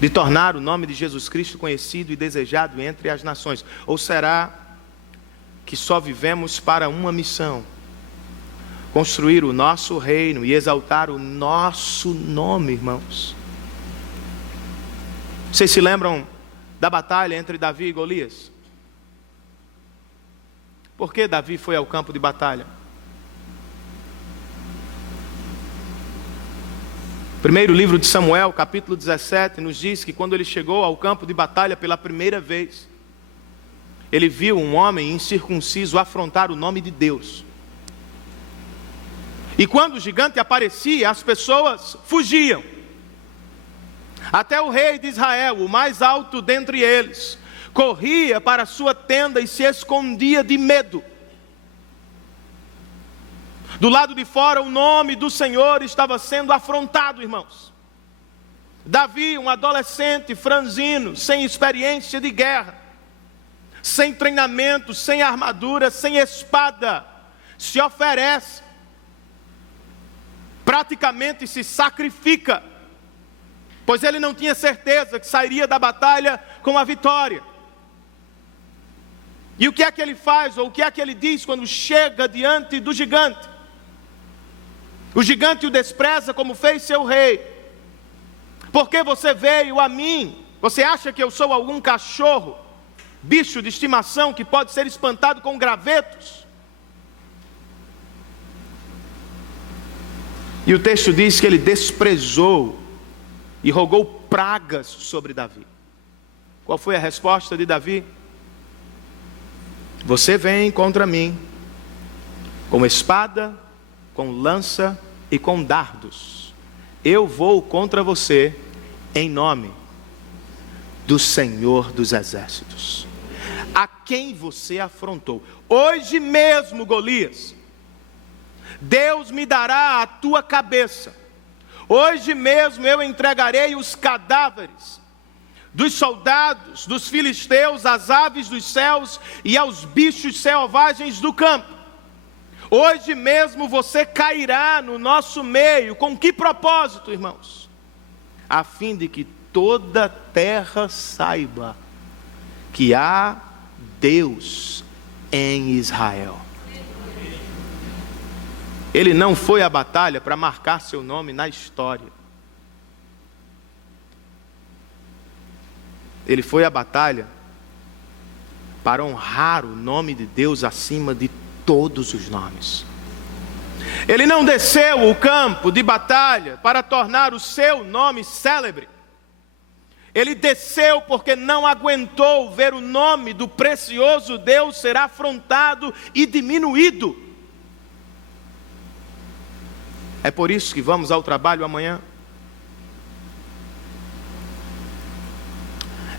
De tornar o nome de Jesus Cristo conhecido e desejado entre as nações? Ou será que só vivemos para uma missão? Construir o nosso reino e exaltar o nosso nome, irmãos. Vocês se lembram da batalha entre Davi e Golias? Por que Davi foi ao campo de batalha? Primeiro livro de Samuel, capítulo 17, nos diz que quando ele chegou ao campo de batalha pela primeira vez, ele viu um homem incircunciso afrontar o nome de Deus. E quando o gigante aparecia, as pessoas fugiam. Até o rei de Israel, o mais alto dentre eles, corria para a sua tenda e se escondia de medo. Do lado de fora, o nome do Senhor estava sendo afrontado, irmãos. Davi, um adolescente franzino, sem experiência de guerra, sem treinamento, sem armadura, sem espada, se oferece, praticamente se sacrifica, pois ele não tinha certeza que sairia da batalha com a vitória. E o que é que ele faz, ou o que é que ele diz quando chega diante do gigante? O gigante o despreza como fez seu rei. Porque você veio a mim? Você acha que eu sou algum cachorro, bicho de estimação que pode ser espantado com gravetos? E o texto diz que ele desprezou e rogou pragas sobre Davi. Qual foi a resposta de Davi? Você vem contra mim com espada, com lança e com dardos. Eu vou contra você em nome do Senhor dos Exércitos, a quem você afrontou. Hoje mesmo, Golias, Deus me dará a tua cabeça. Hoje mesmo eu entregarei os cadáveres dos soldados, dos filisteus, às aves dos céus e aos bichos selvagens do campo. Hoje mesmo você cairá no nosso meio. Com que propósito, irmãos? A fim de que toda a terra saiba que há Deus em Israel. Ele não foi à batalha para marcar seu nome na história. Ele foi à batalha para honrar o nome de Deus acima de todos os nomes. Ele não desceu o campo de batalha para tornar o seu nome célebre. Ele desceu porque não aguentou ver o nome do precioso Deus ser afrontado e diminuído. É por isso que vamos ao trabalho amanhã.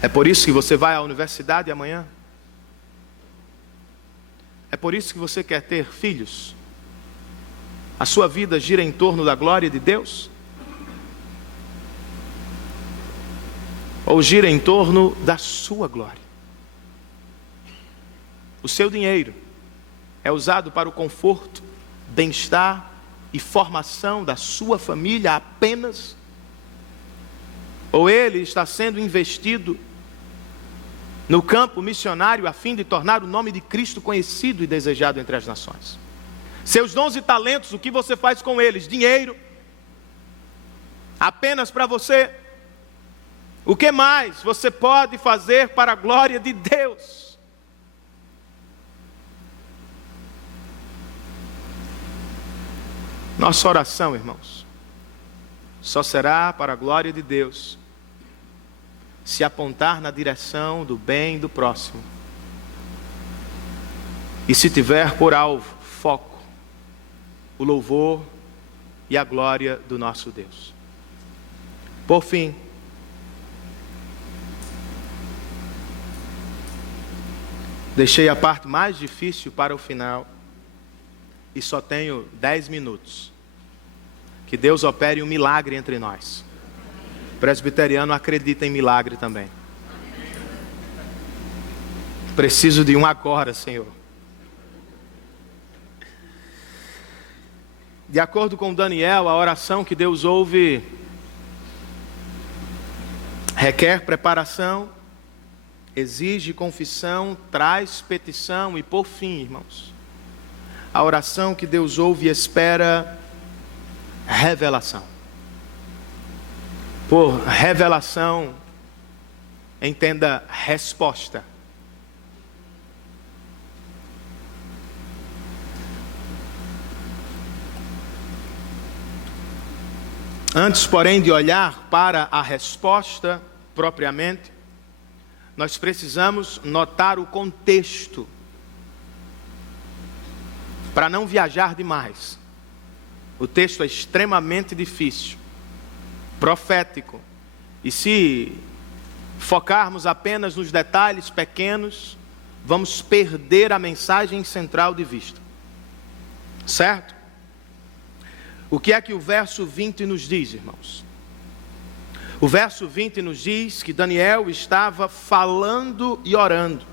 É por isso que você vai à universidade amanhã. É por isso que você quer ter filhos. A sua vida gira em torno da glória de Deus? Ou gira em torno da sua glória? O seu dinheiro é usado para o conforto, bem-estar e formação da sua família apenas? Ou ele está sendo investido no campo missionário a fim de tornar o nome de Cristo conhecido e desejado entre as nações? Seus dons e talentos, o que você faz com eles? Dinheiro? Apenas para você? O que mais você pode fazer para a glória de Deus? Nossa oração, irmãos, só será para a glória de Deus se apontar na direção do bem do próximo e se tiver por alvo, foco, o louvor e a glória do nosso Deus. Por fim, deixei a parte mais difícil para o final e só tenho 10 minutos. Que Deus opere um milagre entre nós. O presbiteriano acredita em milagre também. Preciso de um agora, Senhor. De acordo com Daniel, a oração que Deus ouve requer preparação, exige confissão, traz petição e, por fim, irmãos, a oração que Deus ouve espera revelação. Por revelação, entenda resposta. Antes, porém, de olhar para a resposta propriamente, nós precisamos notar o contexto, para não viajar demais. O texto é extremamente difícil, profético, e se focarmos apenas nos detalhes pequenos, vamos perder a mensagem central de vista. Certo? O que é que o verso 20 nos diz, irmãos? O verso 20 nos diz que Daniel estava falando e orando,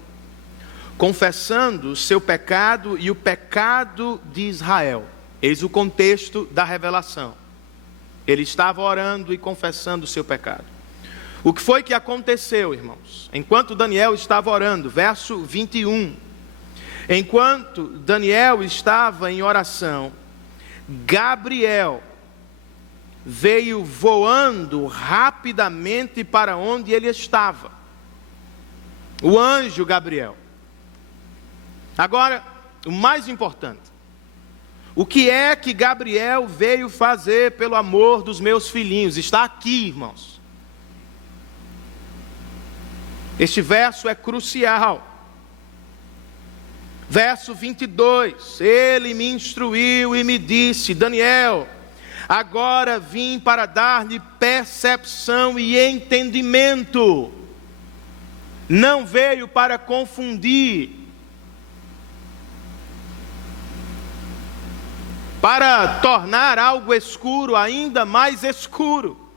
confessando o seu pecado e o pecado de Israel. Eis o contexto da revelação. Ele estava orando e confessando o seu pecado. O que foi que aconteceu, irmãos? Enquanto Daniel estava orando, verso 21. Enquanto Daniel estava em oração, Gabriel veio voando rapidamente para onde ele estava. O anjo Gabriel. Agora, o mais importante. O que é que Gabriel veio fazer pelo amor dos meus filhinhos? Está aqui, irmãos. Este verso é crucial. Verso 22. Ele me instruiu e me disse: Daniel, agora vim para dar-lhe percepção e entendimento. Não veio para confundir, para tornar algo escuro ainda mais escuro.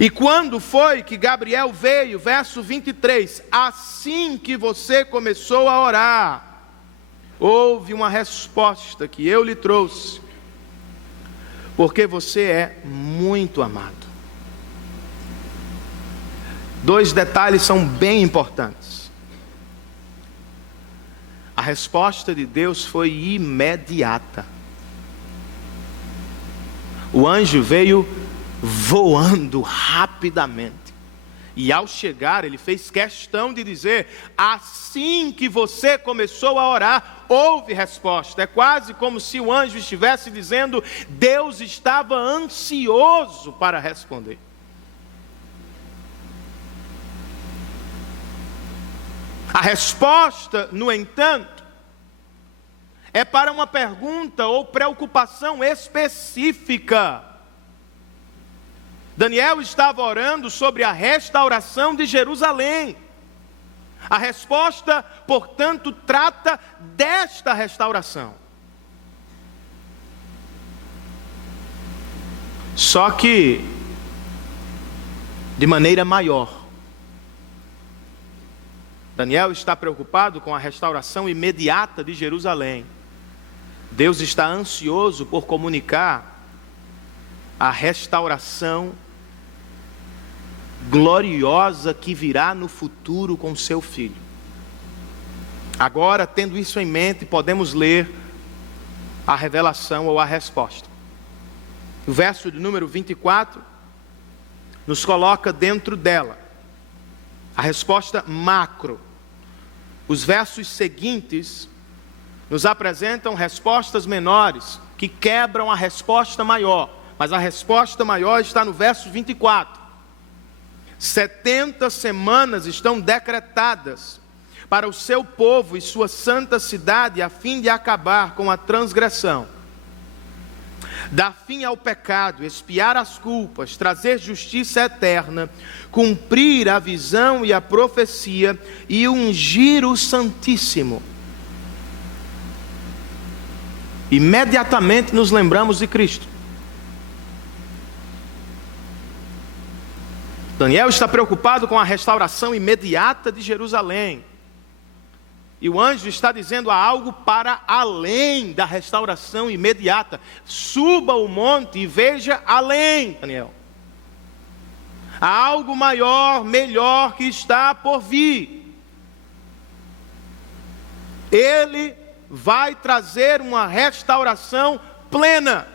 E quando foi que Gabriel veio? Verso 23. Assim que você começou a orar, houve uma resposta que eu lhe trouxe, porque você é muito amado. Dois detalhes são bem importantes. A resposta de Deus foi imediata. O anjo veio voando rapidamente. E ao chegar, ele fez questão de dizer: assim que você começou a orar, houve resposta. É quase como se o anjo estivesse dizendo: Deus estava ansioso para responder. A resposta, no entanto, é para uma pergunta ou preocupação específica. Daniel estava orando sobre a restauração de Jerusalém. A resposta, portanto, trata desta restauração. Só que de maneira maior. Daniel está preocupado com a restauração imediata de Jerusalém. Deus está ansioso por comunicar a restauração gloriosa que virá no futuro com seu filho. Agora, tendo isso em mente, podemos ler a revelação ou a resposta. O verso de número 24 nos coloca dentro dela a resposta macro. Os versos seguintes nos apresentam respostas menores que quebram a resposta maior, mas a resposta maior está no verso 24. 70 semanas estão decretadas para o seu povo e sua santa cidade, a fim de acabar com a transgressão, dar fim ao pecado, expiar as culpas, trazer justiça eterna, cumprir a visão e a profecia e ungir o Santíssimo. Imediatamente nos lembramos de Cristo. Daniel está preocupado com a restauração imediata de Jerusalém. E o anjo está dizendo: há algo para além da restauração imediata. Suba o monte e veja além, Daniel. Há algo maior, melhor que está por vir. Ele vai trazer uma restauração plena.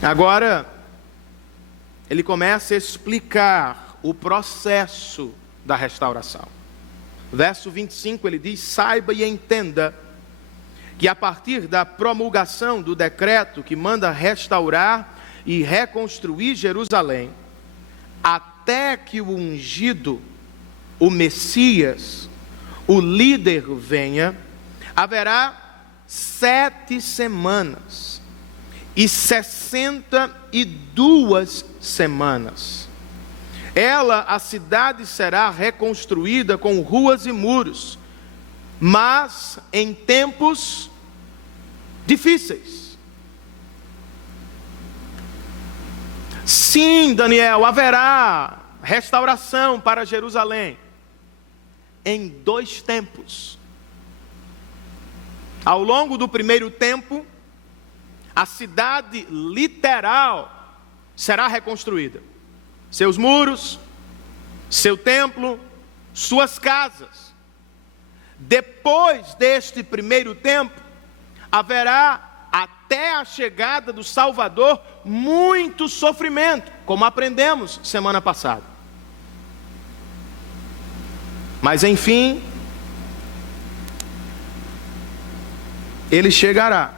Agora, ele começa a explicar o processo da restauração. Verso 25, ele diz: saiba e entenda que a partir da promulgação do decreto que manda restaurar e reconstruir Jerusalém, até que o ungido, o Messias, o líder venha, haverá 7 semanas e 62 semanas, a cidade será reconstruída com ruas e muros, mas em tempos difíceis. Sim, Daniel, haverá restauração para Jerusalém em 2 tempos. Ao longo do primeiro tempo, a cidade literal será reconstruída. Seus muros, seu templo, suas casas. Depois deste primeiro tempo, haverá até a chegada do Salvador muito sofrimento, como aprendemos semana passada. Mas enfim, ele chegará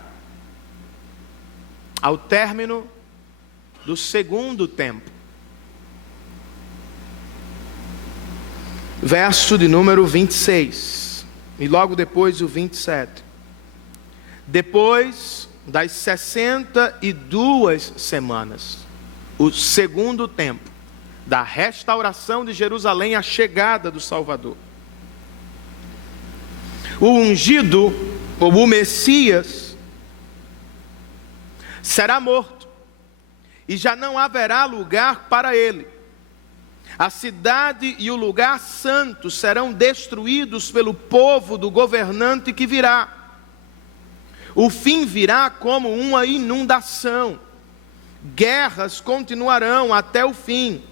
ao término do segundo tempo. Verso de número 26, e logo depois o 27. Depois das 62 semanas, o segundo tempo da restauração de Jerusalém, a chegada do Salvador. O ungido, ou o Messias, será morto, e já não haverá lugar para ele. A cidade e o lugar santo serão destruídos pelo povo do governante que virá. O fim virá como uma inundação. Guerras continuarão até o fim,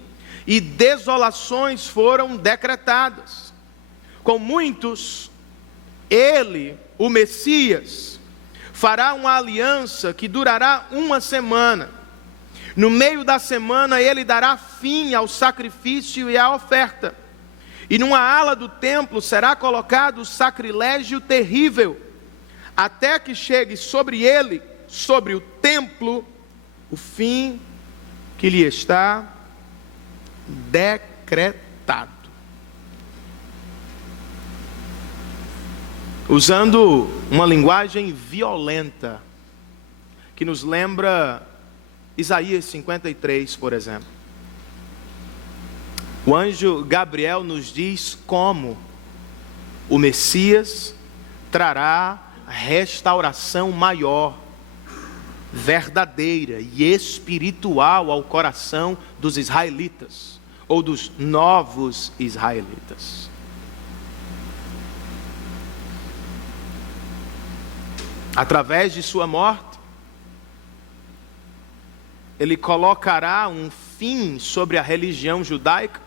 e desolações foram decretadas. Com muitos, ele, o Messias, fará uma aliança que durará 1 semana. No meio da semana ele dará fim ao sacrifício e à oferta. E numa ala do templo será colocado o sacrilégio terrível, até que chegue sobre ele, sobre o templo, o fim que lhe está decretado. Usando uma linguagem violenta, que nos lembra Isaías 53, por exemplo. O anjo Gabriel nos diz como o Messias trará restauração maior, verdadeira e espiritual ao coração dos israelitas, ou dos novos israelitas. Através de sua morte, ele colocará um fim sobre a religião judaica.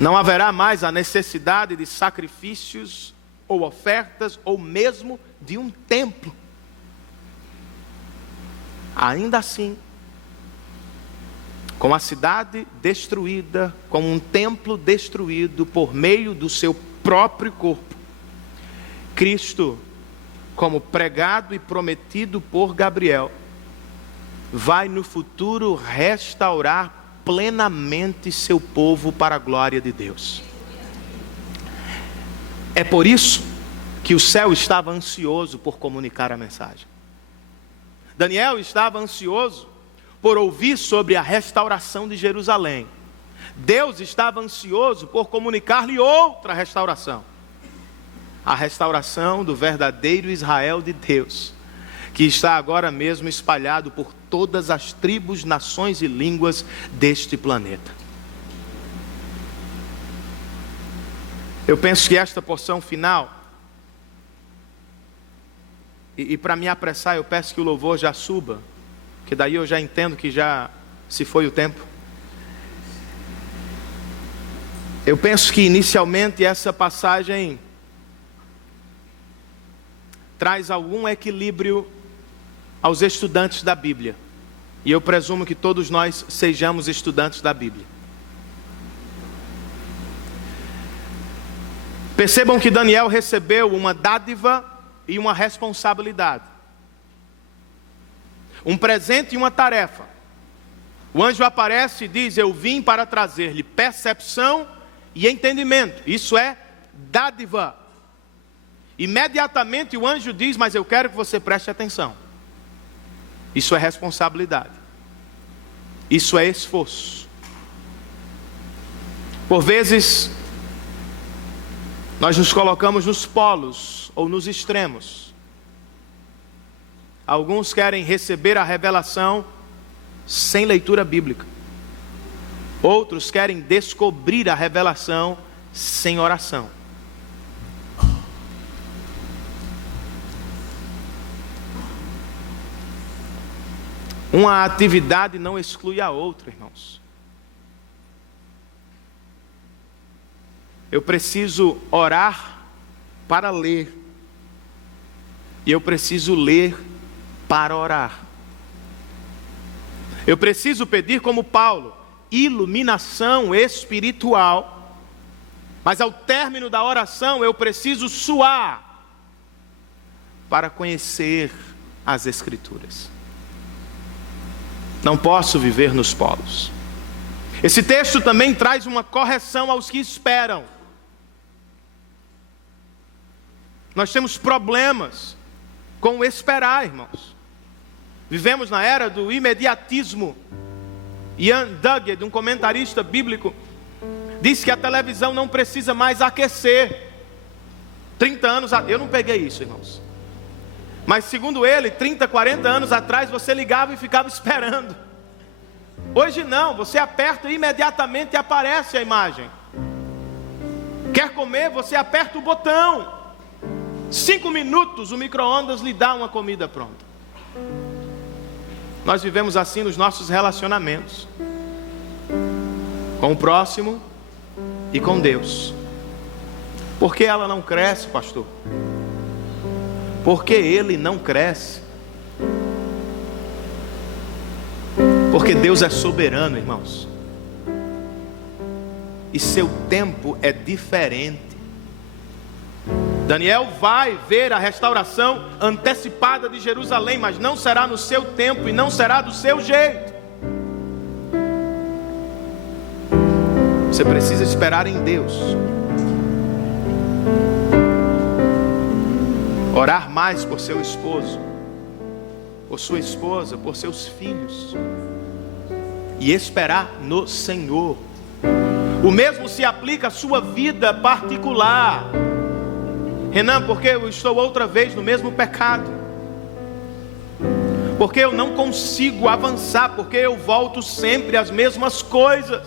Não haverá mais a necessidade de sacrifícios ou ofertas, ou mesmo de um templo. Ainda assim, com a cidade destruída, com um templo destruído por meio do seu próprio corpo, Cristo, como pregado e prometido por Gabriel, vai no futuro restaurar plenamente seu povo para a glória de Deus. É por isso que o céu estava ansioso por comunicar a mensagem. Daniel estava ansioso por ouvir sobre a restauração de Jerusalém. Deus estava ansioso por comunicar-lhe outra restauração. A restauração do verdadeiro Israel de Deus, que está agora mesmo espalhado por todas as tribos, nações e línguas deste planeta. Eu penso que esta porção final, e para me apressar eu peço que o louvor já suba, que daí eu já entendo que já se foi o tempo. Eu penso que inicialmente essa passagem traz algum equilíbrio aos estudantes da Bíblia. E eu presumo que todos nós sejamos estudantes da Bíblia. Percebam que Daniel recebeu uma dádiva e uma responsabilidade. Um presente e uma tarefa. O anjo aparece e diz: eu vim para trazer-lhe percepção e entendimento. Isso é dádiva. Imediatamente o anjo diz: mas eu quero que você preste atenção. Isso é responsabilidade. Isso é esforço. Por vezes, nós nos colocamos nos polos ou nos extremos. Alguns querem receber a revelação sem leitura bíblica. Outros querem descobrir a revelação sem oração. Uma atividade não exclui a outra, irmãos. Eu preciso orar para ler. E eu preciso ler para orar. Eu preciso pedir, como Paulo, iluminação espiritual. Mas ao término da oração eu preciso suar para conhecer as Escrituras. Não posso viver nos polos. Esse texto também traz uma correção aos que esperam. Nós temos problemas com o esperar, irmãos. Vivemos na era do imediatismo. Ian Duggett, um comentarista bíblico, diz que a televisão não precisa mais aquecer. 30 anos, eu não peguei isso, irmãos. Mas segundo ele, 30, 40 anos atrás, você ligava e ficava esperando. Hoje não, você aperta e imediatamente aparece a imagem. Quer comer, você aperta o botão. 5 minutos, o micro-ondas lhe dá uma comida pronta. Nós vivemos assim nos nossos relacionamentos. Com o próximo e com Deus. Por que ela não cresce, pastor? Porque ele não cresce. Porque Deus é soberano, irmãos. E seu tempo é diferente. Daniel vai ver a restauração antecipada de Jerusalém, mas não será no seu tempo e não será do seu jeito. Você precisa esperar em Deus. Orar mais por seu esposo, por sua esposa, por seus filhos. E esperar no Senhor. O mesmo se aplica à sua vida particular. Renan, porque eu estou outra vez no mesmo pecado? Porque eu não consigo avançar? Porque eu volto sempre às mesmas coisas?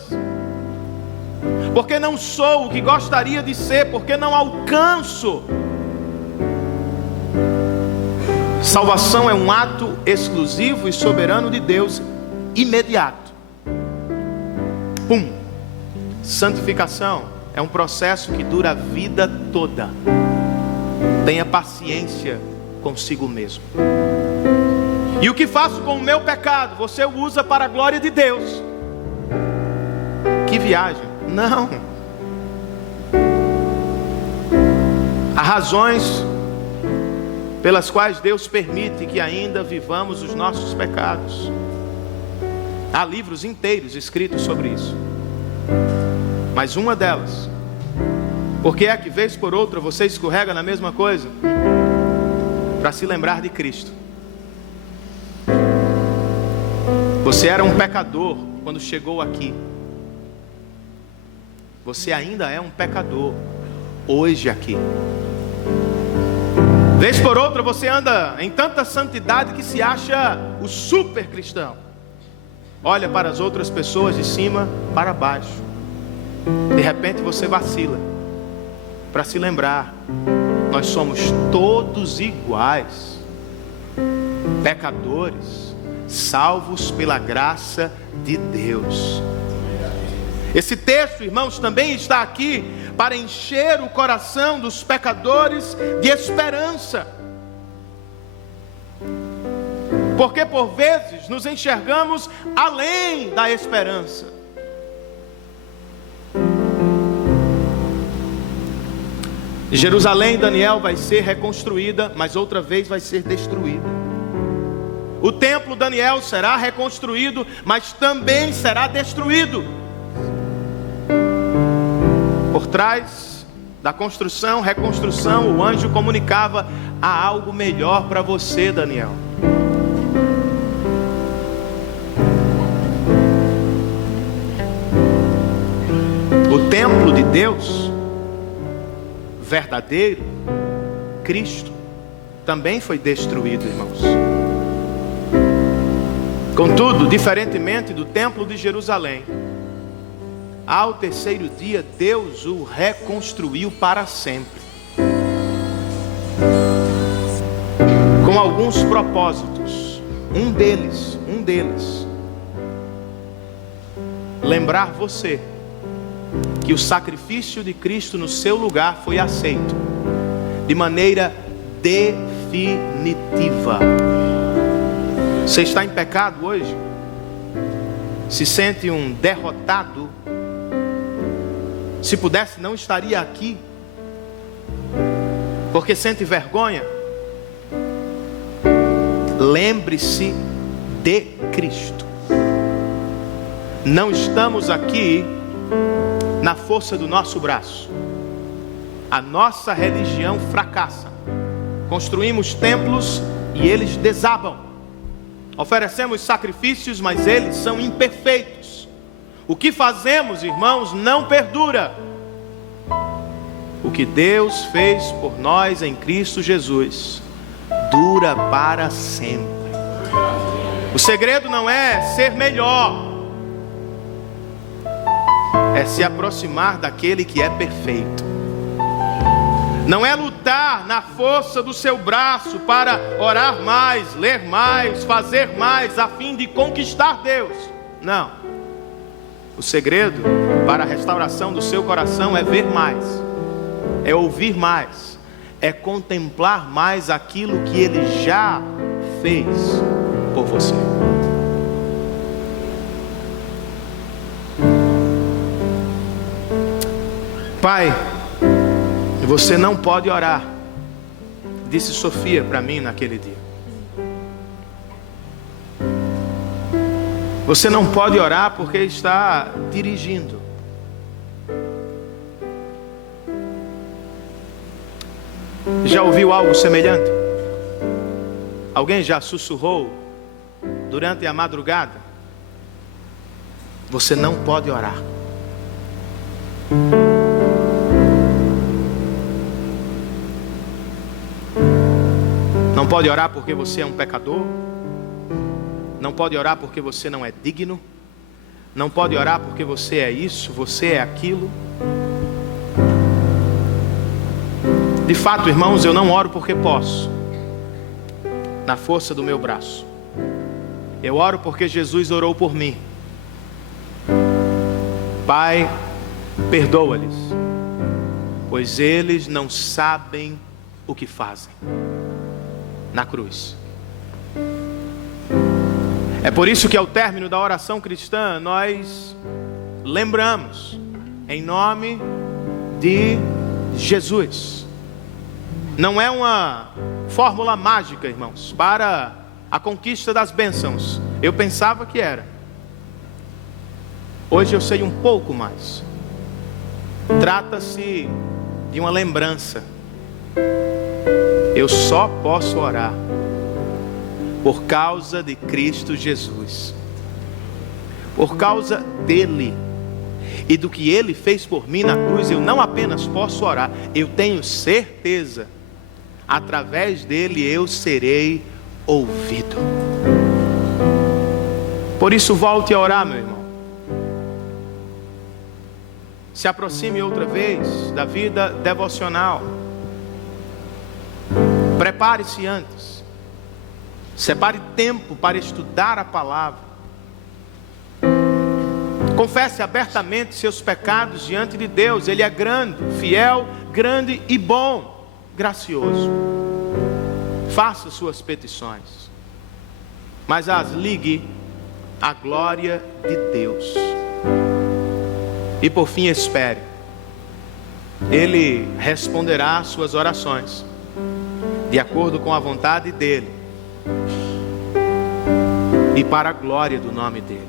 Porque não sou o que gostaria de ser? Porque não alcanço? Salvação é um ato exclusivo e soberano de Deus, imediato. Pum! Santificação é um processo que dura a vida toda. Tenha paciência consigo mesmo. E o que faço com o meu pecado? Você o usa para a glória de Deus. Que viagem? Não. Há razões pelas quais Deus permite que ainda vivamos os nossos pecados. Há livros inteiros escritos sobre isso. Mas uma delas, porque é que vez por outra você escorrega na mesma coisa? Para se lembrar de Cristo. Você era um pecador quando chegou aqui. Você ainda é um pecador hoje aqui. Vez por outra você anda em tanta santidade que se acha o super cristão. Olha para as outras pessoas de cima para baixo. De repente você vacila. Para se lembrar, nós somos todos iguais. Pecadores, salvos pela graça de Deus. Esse texto, irmãos, também está aqui para encher o coração dos pecadores de esperança. Porque por vezes nos enxergamos além da esperança. Jerusalém, Daniel, vai ser reconstruída, mas outra vez vai ser destruída. O templo, Daniel, será reconstruído, mas também será destruído. Por trás da construção, reconstrução, o anjo comunicava: há algo melhor para você, Daniel. templo de Deus verdadeiro, Cristo, também foi destruído, irmãos. Contudo, diferentemente do templo de Jerusalém, ao terceiro dia Deus o reconstruiu para sempre, com alguns propósitos. Um deles, lembrar você que o sacrifício de Cristo no seu lugar foi aceito de maneira definitiva. Você está em pecado hoje? Se sente um derrotado? Se pudesse, não estaria aqui, porque sente vergonha? Lembre-se de Cristo. Não estamos aqui na força do nosso braço. A nossa religião fracassa. Construímos templos e eles desabam. Oferecemos sacrifícios, mas eles são imperfeitos. O que fazemos, irmãos, não perdura. O que Deus fez por nós em Cristo Jesus dura para sempre. O segredo não é ser melhor, é se aproximar daquele que é perfeito. Não é lutar na força do seu braço para orar mais, ler mais, fazer mais, a fim de conquistar Deus. Não. O segredo para a restauração do seu coração é ver mais, é ouvir mais, é contemplar mais aquilo que Ele já fez por você. Pai, você não pode orar, disse Sofia para mim naquele dia. Você não pode orar porque está dirigindo. Já ouviu algo semelhante? Alguém já sussurrou durante a madrugada? Você não pode orar. Não pode orar porque você é um pecador. Não pode orar porque você não é digno. Não pode orar porque você é isso, você é aquilo. De fato, irmãos, eu não oro porque posso, na força do meu braço. Eu oro porque Jesus orou por mim. Pai, perdoa-lhes, pois eles não sabem o que fazem. Na cruz. É por isso que ao término da oração cristã nós lembramos em nome de Jesus. Não é uma fórmula mágica, irmãos, para a conquista das bênçãos. Eu pensava que era. Hoje eu sei um pouco mais. Trata-se de uma lembrança. Eu só posso orar por causa de Cristo Jesus, por causa dele e do que ele fez por mim na cruz. Eu não apenas posso orar, eu tenho certeza, através dele eu serei ouvido. Por isso volte a orar, meu irmão. Se aproxime outra vez da vida devocional. Prepare-se antes. Separe tempo para estudar a palavra. Confesse abertamente seus pecados diante de Deus. Ele é grande, fiel, grande e bom, gracioso. Faça suas petições, mas as ligue à glória de Deus. E por fim, espere. Ele responderá às suas orações de acordo com a vontade dele e para a glória do nome dele.